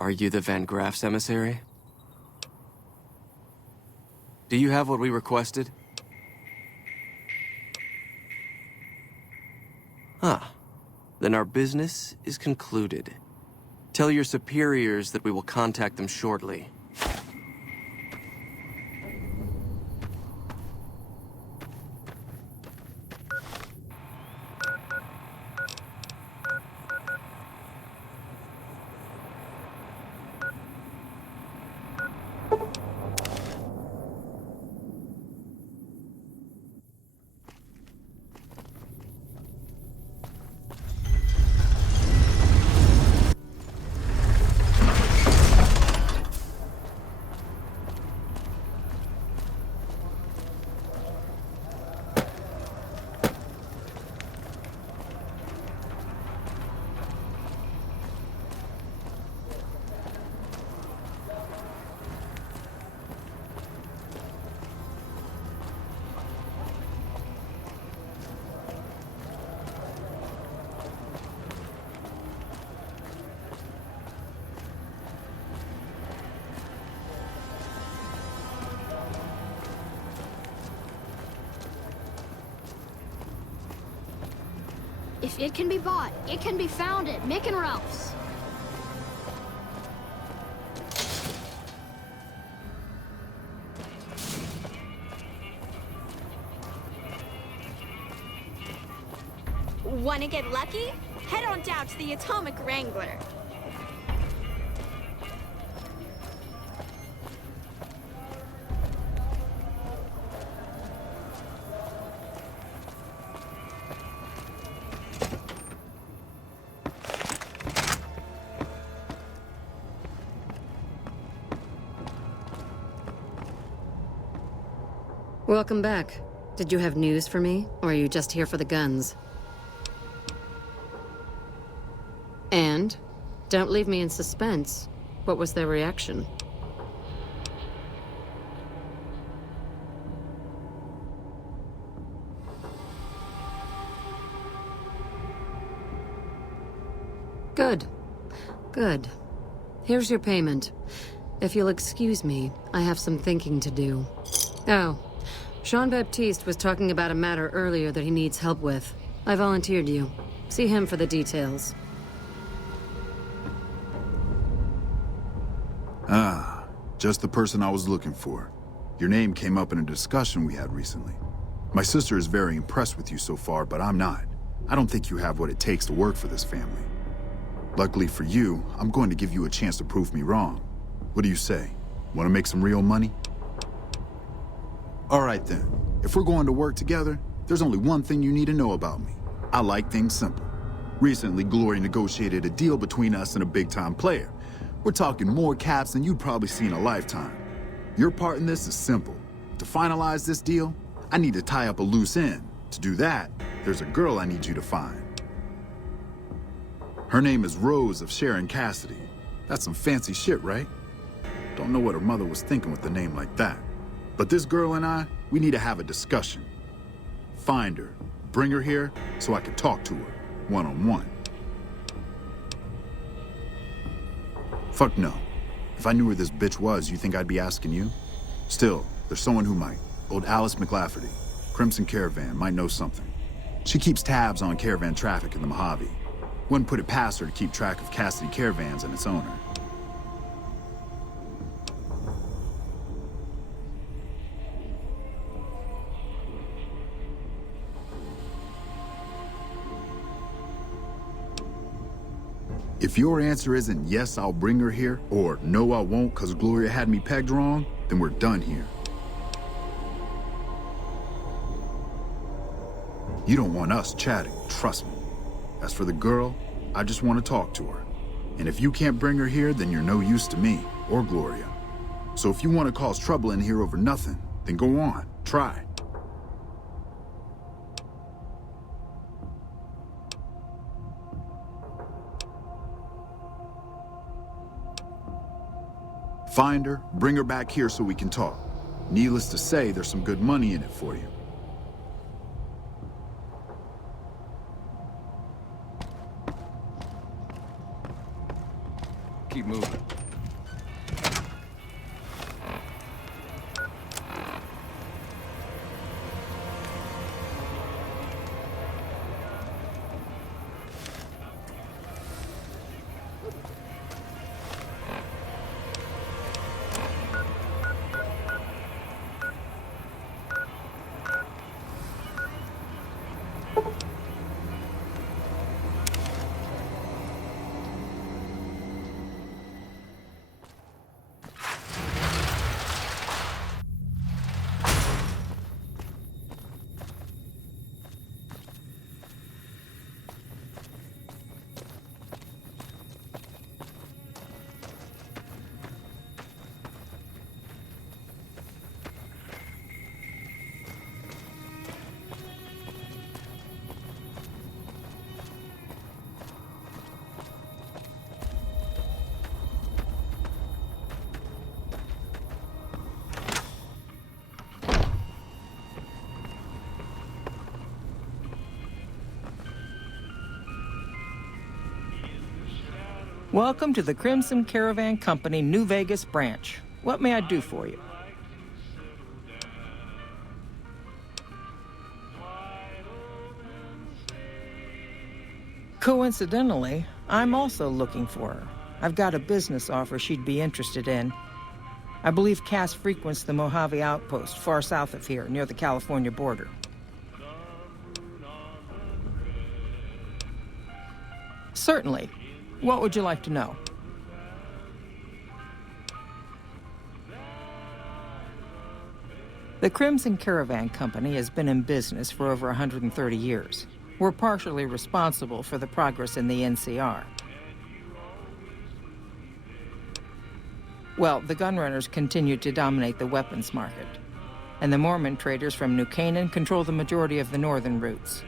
Are you the Van Graff's emissary? Do you have what we requested? Ah, then our business is concluded. Tell your superiors that we will contact them shortly. If it can be bought, it can be found at Mick and Ralph's. Wanna get lucky? Head on down to the Atomic Wrangler. Welcome back. Did you have news for me, or are you just here for the guns? And? Don't leave me in suspense. What was their reaction? Good. Good. Here's your payment. If you'll excuse me, I have some thinking to do. Oh. Jean-Baptiste was talking about a matter earlier that he needs help with. I volunteered you. See him for the details. Ah, just the person I was looking for. Your name came up in a discussion we had recently. My sister is very impressed with you so far, but I'm not. I don't think you have what it takes to work for this family. Luckily for you, I'm going to give you a chance to prove me wrong. What do you say? Want to make some real money? All right then. If we're going to work together, there's only one thing you need to know about me. I like things simple. Recently, Glory negotiated a deal between us and a big-time player. We're talking more caps than you'd probably see in a lifetime. Your part in this is simple. To finalize this deal, I need to tie up a loose end. To do that, there's a girl I need you to find. Her name is Rose of Sharon Cassidy. That's some fancy shit, right? Don't know what her mother was thinking with a name like that. But this girl and I, we need to have a discussion. Find her, bring her here, so I can talk to her, one-on-one. Fuck no. If I knew where this bitch was, you think I'd be asking you? Still, there's someone who might. Old Alice McLafferty, Crimson Caravan, might know something. She keeps tabs on caravan traffic in the Mojave. Wouldn't put it past her to keep track of Cassidy Caravans and its owner. If your answer isn't yes, I'll bring her here, or no, I won't because Gloria had me pegged wrong, then we're done here. You don't want us chatting, trust me. As for the girl, I just want to talk to her. And if you can't bring her here, then you're no use to me, or Gloria. So if you want to cause trouble in here over nothing, then go on, try. Find her, bring her back here so we can talk. Needless to say, there's some good money in it for you. keep moving. Welcome to the Crimson Caravan Company New Vegas branch. What may I do for you? Coincidentally, I'm also looking for her. I've got a business offer she'd be interested in. I believe Cass frequents the Mojave Outpost, far south of here, near the California border. Certainly. What would you like to know? The Crimson Caravan Company has been in business for over 130 years. We're partially responsible for the progress in the NCR. Well, the gunrunners continue to dominate the weapons market, and the Mormon traders from New Canaan control the majority of the northern routes.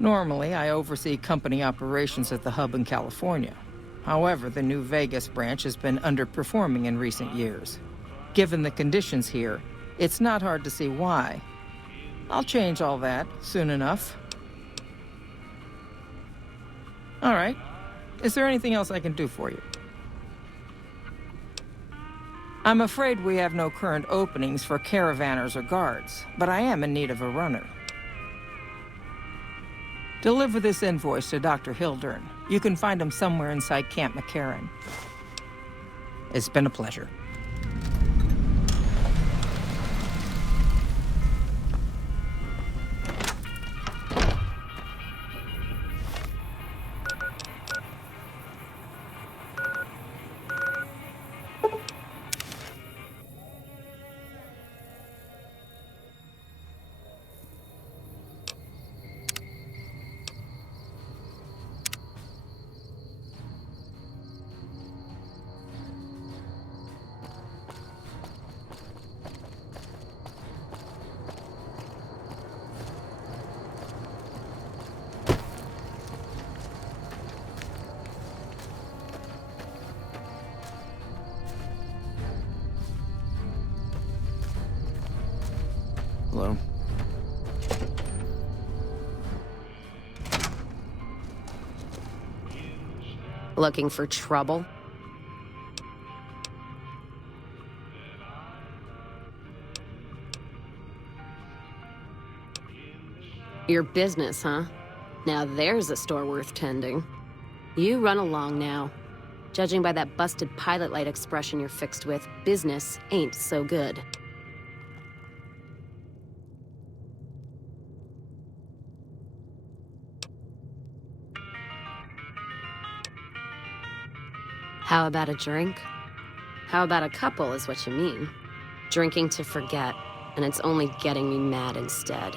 Normally, I oversee company operations at the hub in California. However, the New Vegas branch has been underperforming in recent years. Given the conditions here, it's not hard to see why. I'll change all that soon enough. All right. Is there anything else I can do for you? I'm afraid we have no current openings for caravanners or guards, but I am in need of a runner. Deliver this invoice to Dr. Hildern. You can find him somewhere inside Camp McCarran. It's been a pleasure. Hello? Looking for trouble? Your business, huh? Now there's a store worth tending. You run along now. Judging by that busted pilot light expression you're fixed with, business ain't so good. How about a drink? How about a couple is what you mean. Drinking to forget, and it's only getting me mad instead.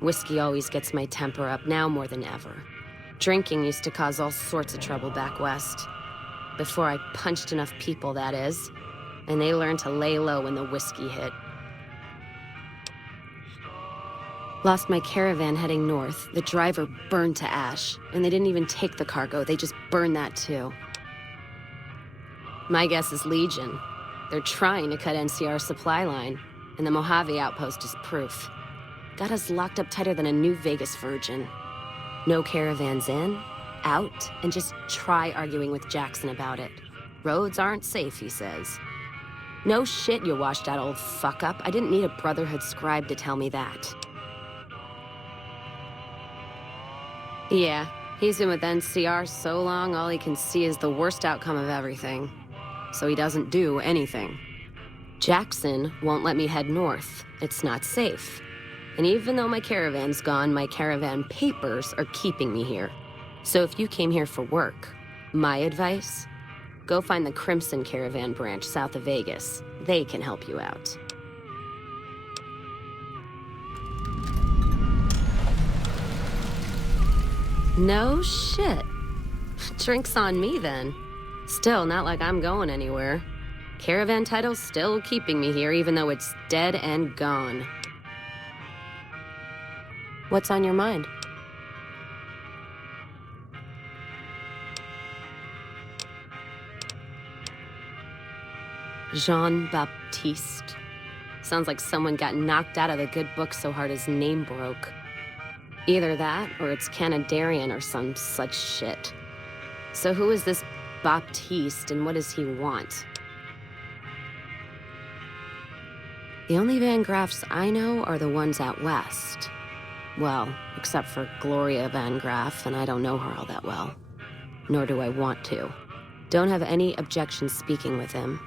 Whiskey always gets my temper up, now more than ever. Drinking used to cause all sorts of trouble back west. Before I punched enough people, that is. And they learned to lay low when the whiskey hit. Lost my caravan heading north. The driver burned to ash, and they didn't even take the cargo, they just burned that too. My guess is Legion. They're trying to cut NCR's supply line, and the Mojave Outpost is proof. Got us locked up tighter than a New Vegas virgin. No caravans in, out and just try arguing with Jackson about it. Roads aren't safe, he says. No shit, you washed out old fuck-up. I didn't need a Brotherhood scribe to tell me that. Yeah, he's been with NCR so long, all he can see is the worst outcome of everything. So he doesn't do anything. Jackson won't let me head north. It's not safe. And even though my caravan's gone, my caravan papers are keeping me here. So if you came here for work, my advice, go find the Crimson Caravan branch south of Vegas. They can help you out. No shit. Drinks on me then. Still, not like I'm going anywhere. Caravan title's still keeping me here, even though it's dead and gone. What's on your mind? Jean-Baptiste. Sounds like someone got knocked out of the good book so hard his name broke. Either that, or it's Canadarian or some such shit. So who is this Baptiste, and what does he want? The only Van Graffs I know are the ones out west. Well, except for Gloria Van Graff, and I don't know her all that well. Nor do I want to. Don't have any objection speaking with him.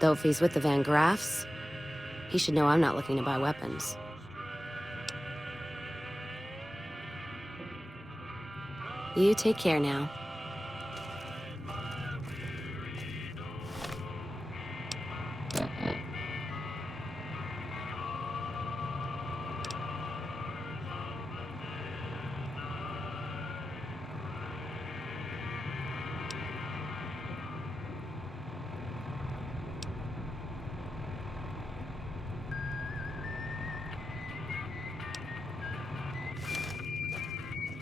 Though if he's with the Van Graffs, he should know I'm not looking to buy weapons. You take care now.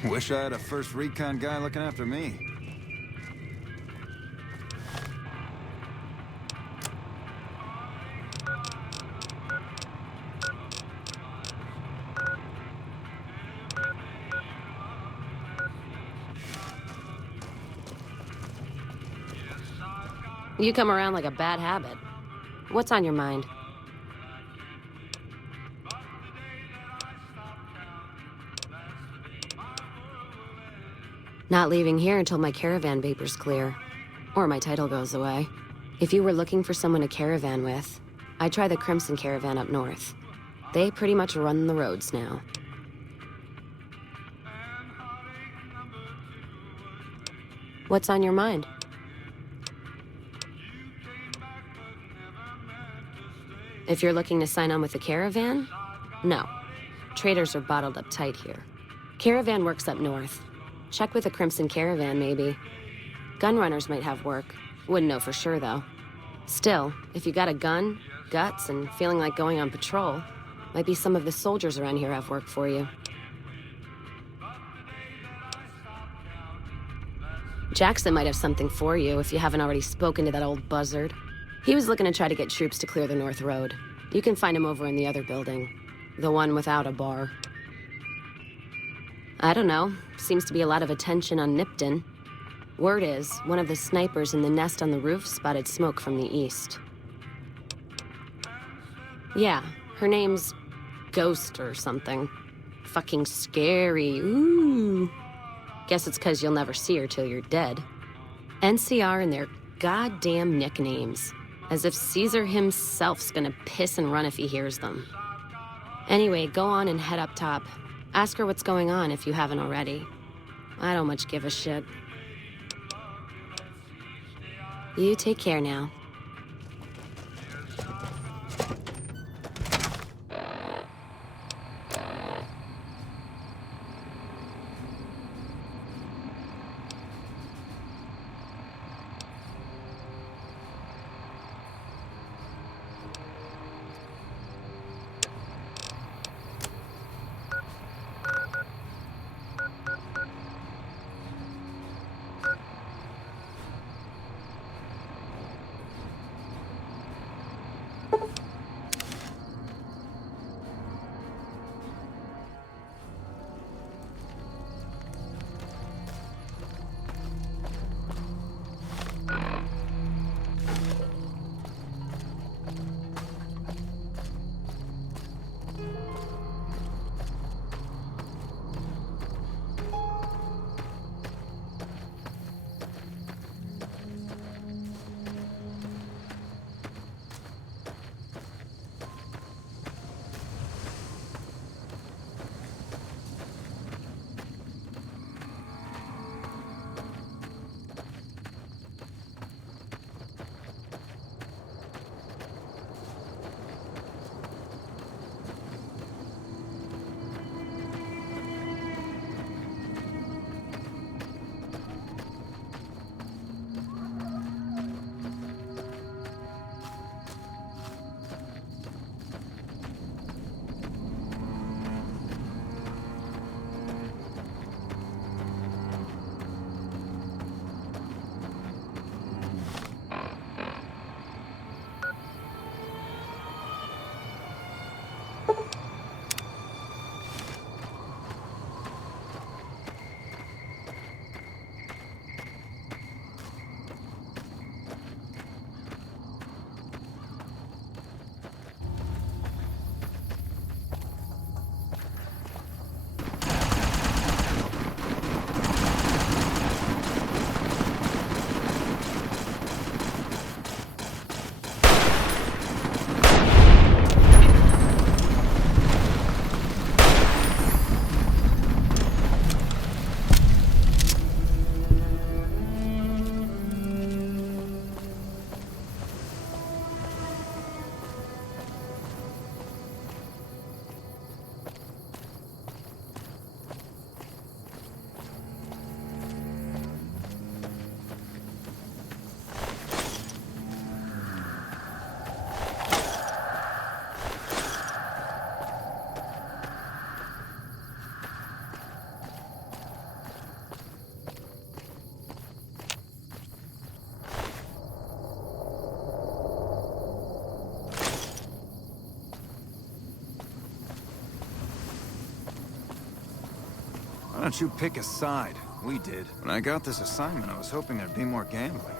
Wish I had a first recon guy looking after me. You come around like a bad habit. What's on your mind? Not leaving here until my caravan vapor's clear. Or my title goes away. If you were looking for someone to caravan with, I'd try the Crimson Caravan up north. They pretty much run the roads now. What's on your mind? If you're looking to sign on with the caravan, no. Traders are bottled up tight here. Caravan works up north. Check with the Crimson Caravan, maybe. Gunrunners might have work. Wouldn't know for sure, though. Still, if you got a gun, guts, and feeling like going on patrol, might be some of the soldiers around here have work for you. Jackson might have something for you if you haven't already spoken to that old buzzard. He was looking to try to get troops to clear the North Road. You can find him over in the other building. The one without a bar. I don't know. Seems to be a lot of attention on Nipton. Word is, one of the snipers in the nest on the roof spotted smoke from the east. Yeah, her name's Ghost or something. Fucking scary. Ooh. Guess it's 'cause you'll never see her till you're dead. NCR and their goddamn nicknames. As if Caesar himself's gonna piss and run if he hears them. Anyway, go on and head up top. Ask her what's going on if you haven't already. I don't much give a shit. You take care now. Why don't you pick a side? We did. When I got this assignment, I was hoping there'd be more gambling.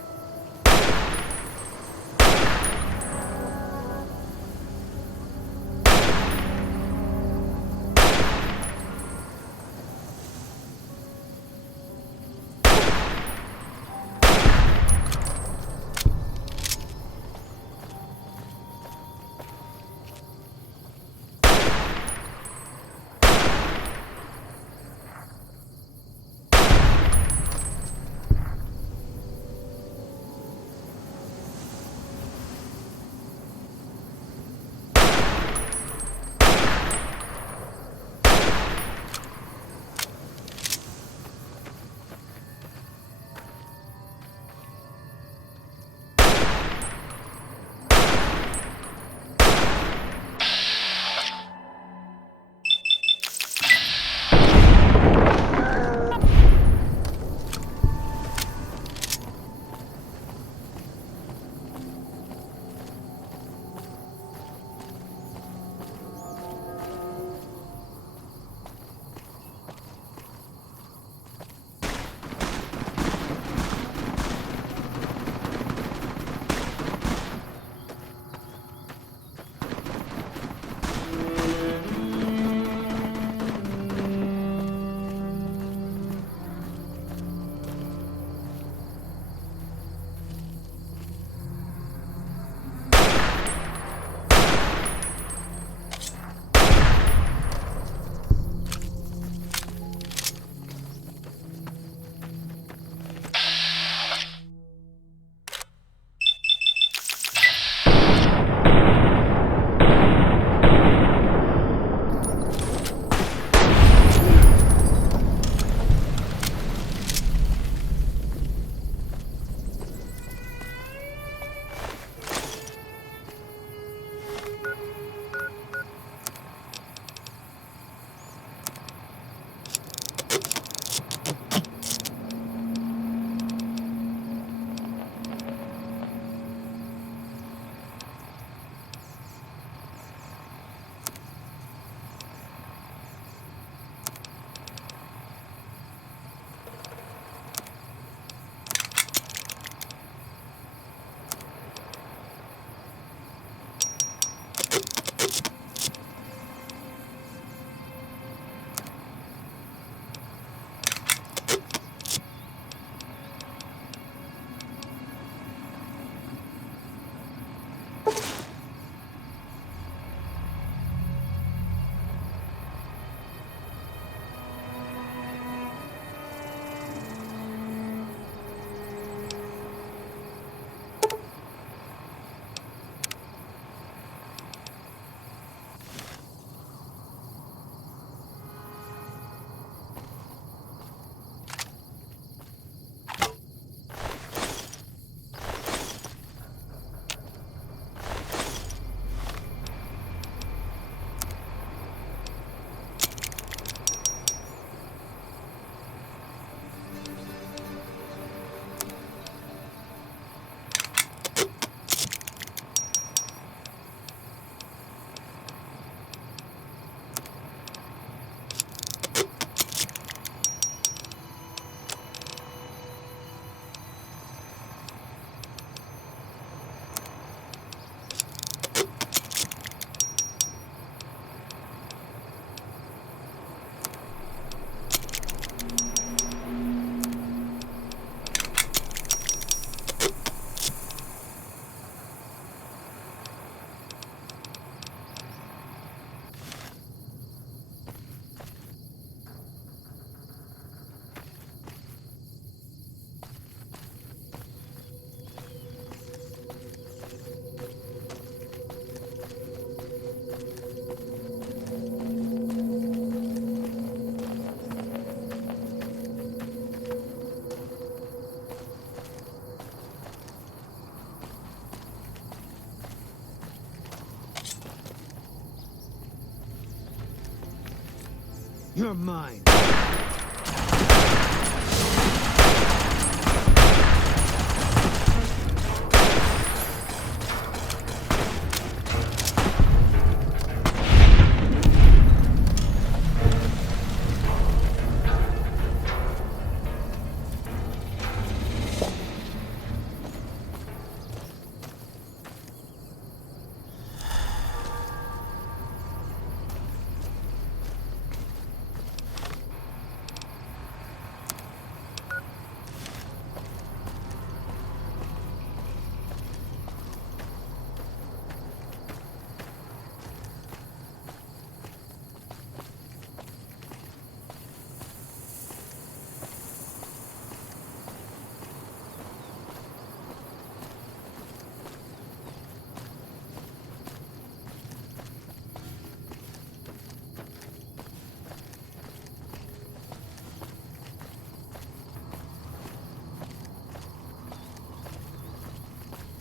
You're mine.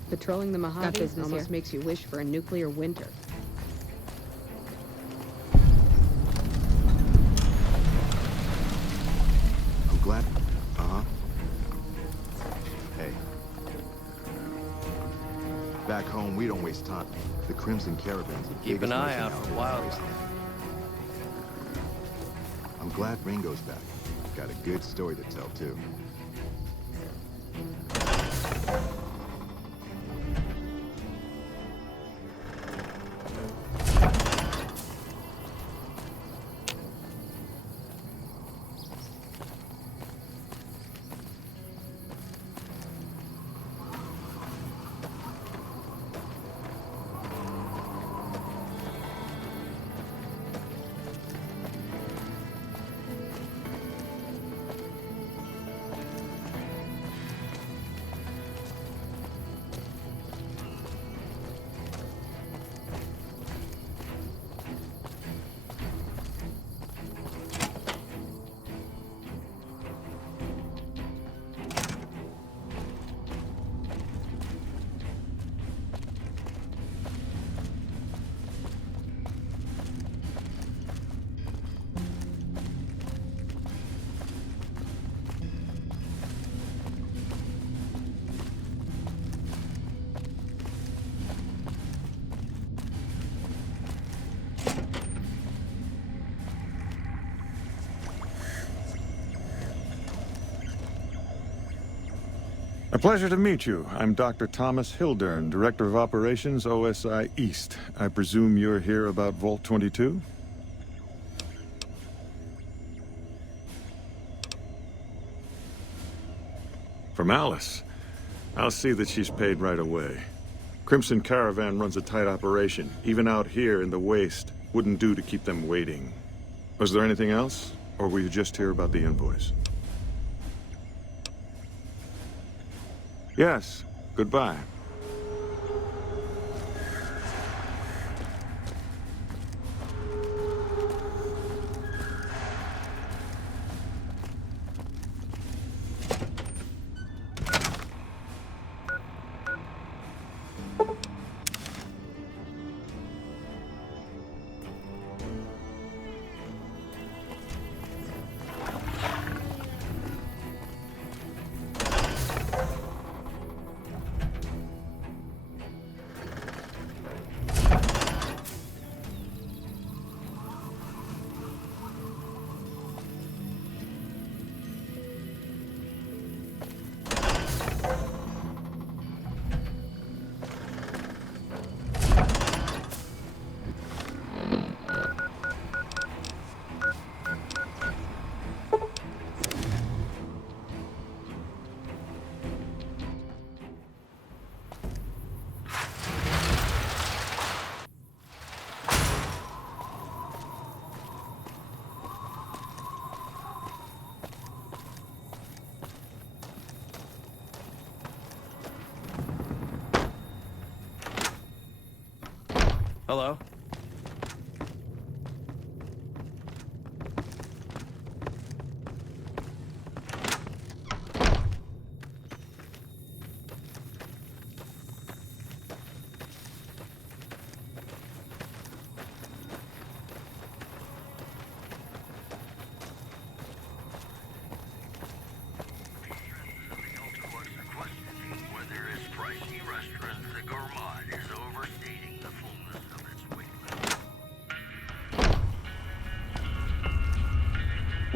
Patrolling the Mojave business almost here. makes you wish for a nuclear winter. I'm glad. Uh-huh. Hey. Back home, we don't waste time. The Crimson Caravan's the Keep an biggest eye mercenary out for outfit in wildlife. Freeside. I'm glad Ringo's back. Got a good story to tell, too. A pleasure to meet you. I'm Dr. Thomas Hildern, Director of Operations, OSI East. I presume you're here about Vault 22? From Alice. I'll see that she's paid right away. Crimson Caravan runs a tight operation. Even out here in the waste, wouldn't do to keep them waiting. Was there anything else? Or were you just here about the invoice? Yes. Goodbye. Hello?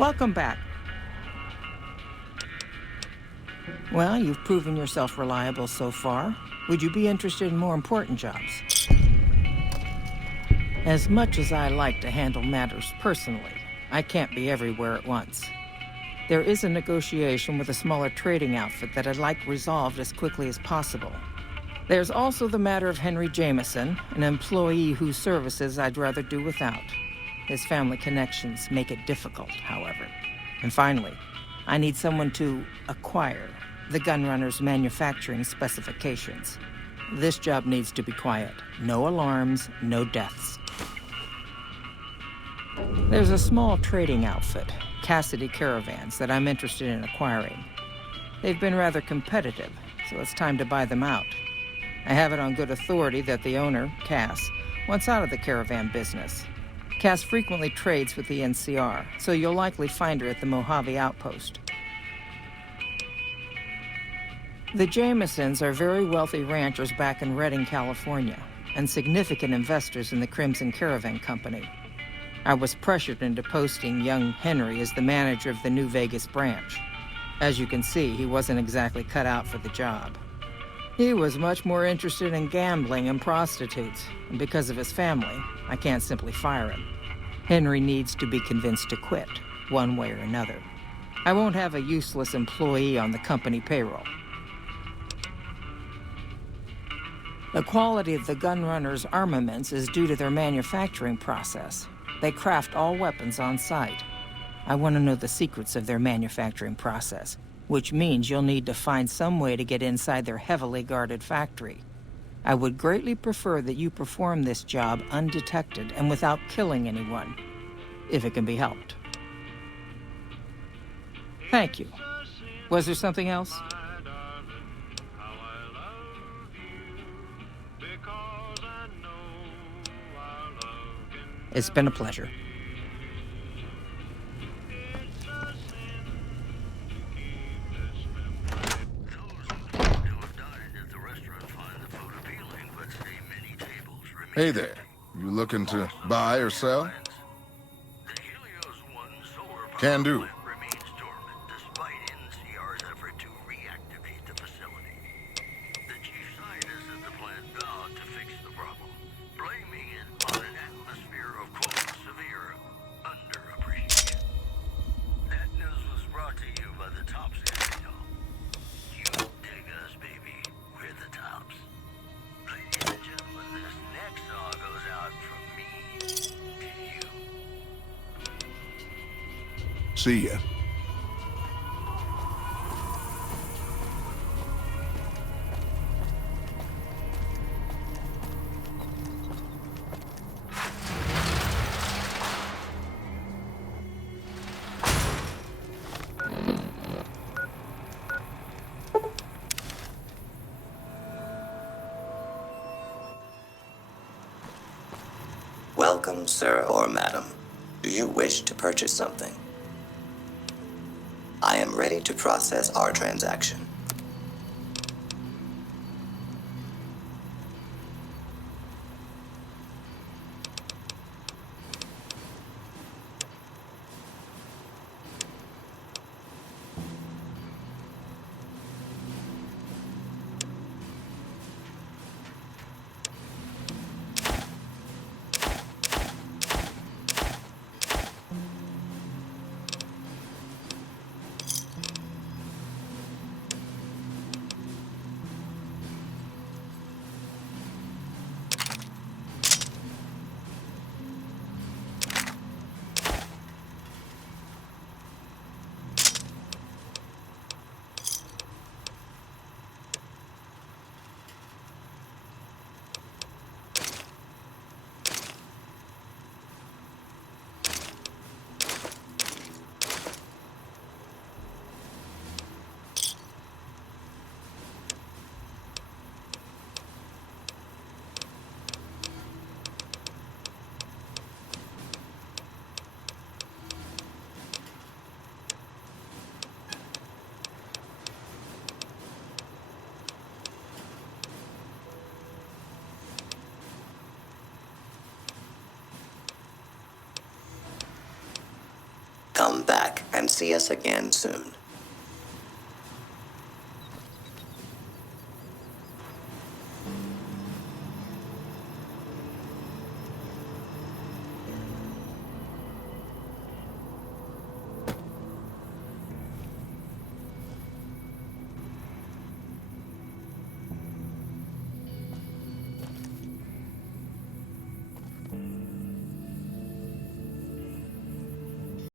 Welcome back. Well, you've proven yourself reliable so far. Would you be interested in more important jobs? As much as I like to handle matters personally, I can't be everywhere at once. There is a negotiation with a smaller trading outfit that I'd like resolved as quickly as possible. There's also the matter of Henry Jameson, an employee whose services I'd rather do without. His family connections make it difficult, however. And finally, I need someone to acquire the Gunrunner's manufacturing specifications. This job needs to be quiet. No alarms, no deaths. There's a small trading outfit, Cassidy Caravans, that I'm interested in acquiring. They've been rather competitive, so it's time to buy them out. I have it on good authority that the owner, Cass, wants out of the caravan business. Cass frequently trades with the NCR, so you'll likely find her at the Mojave outpost. The Jamesons are very wealthy ranchers back in Redding, California, and significant investors in the Crimson Caravan Company. I was pressured into posting young Henry as the manager of the New Vegas branch. As you can see, he wasn't exactly cut out for the job. He was much more interested in gambling and prostitutes, and because of his family, I can't simply fire him. Henry needs to be convinced to quit, one way or another. I won't have a useless employee on the company payroll. The quality of the gunrunners' armaments is due to their manufacturing process. They craft all weapons on site. I want to know the secrets of their manufacturing process, which means you'll need to find some way to get inside their heavily guarded factory. I would greatly prefer that you perform this job undetected and without killing anyone, if it can be helped. Thank you. Was there something else? It's been a pleasure. Hey there. You looking to buy or sell? Can do. See ya. Welcome, sir or madam. Do you wish to purchase something? I am ready to process our transaction. Come back and see us again soon.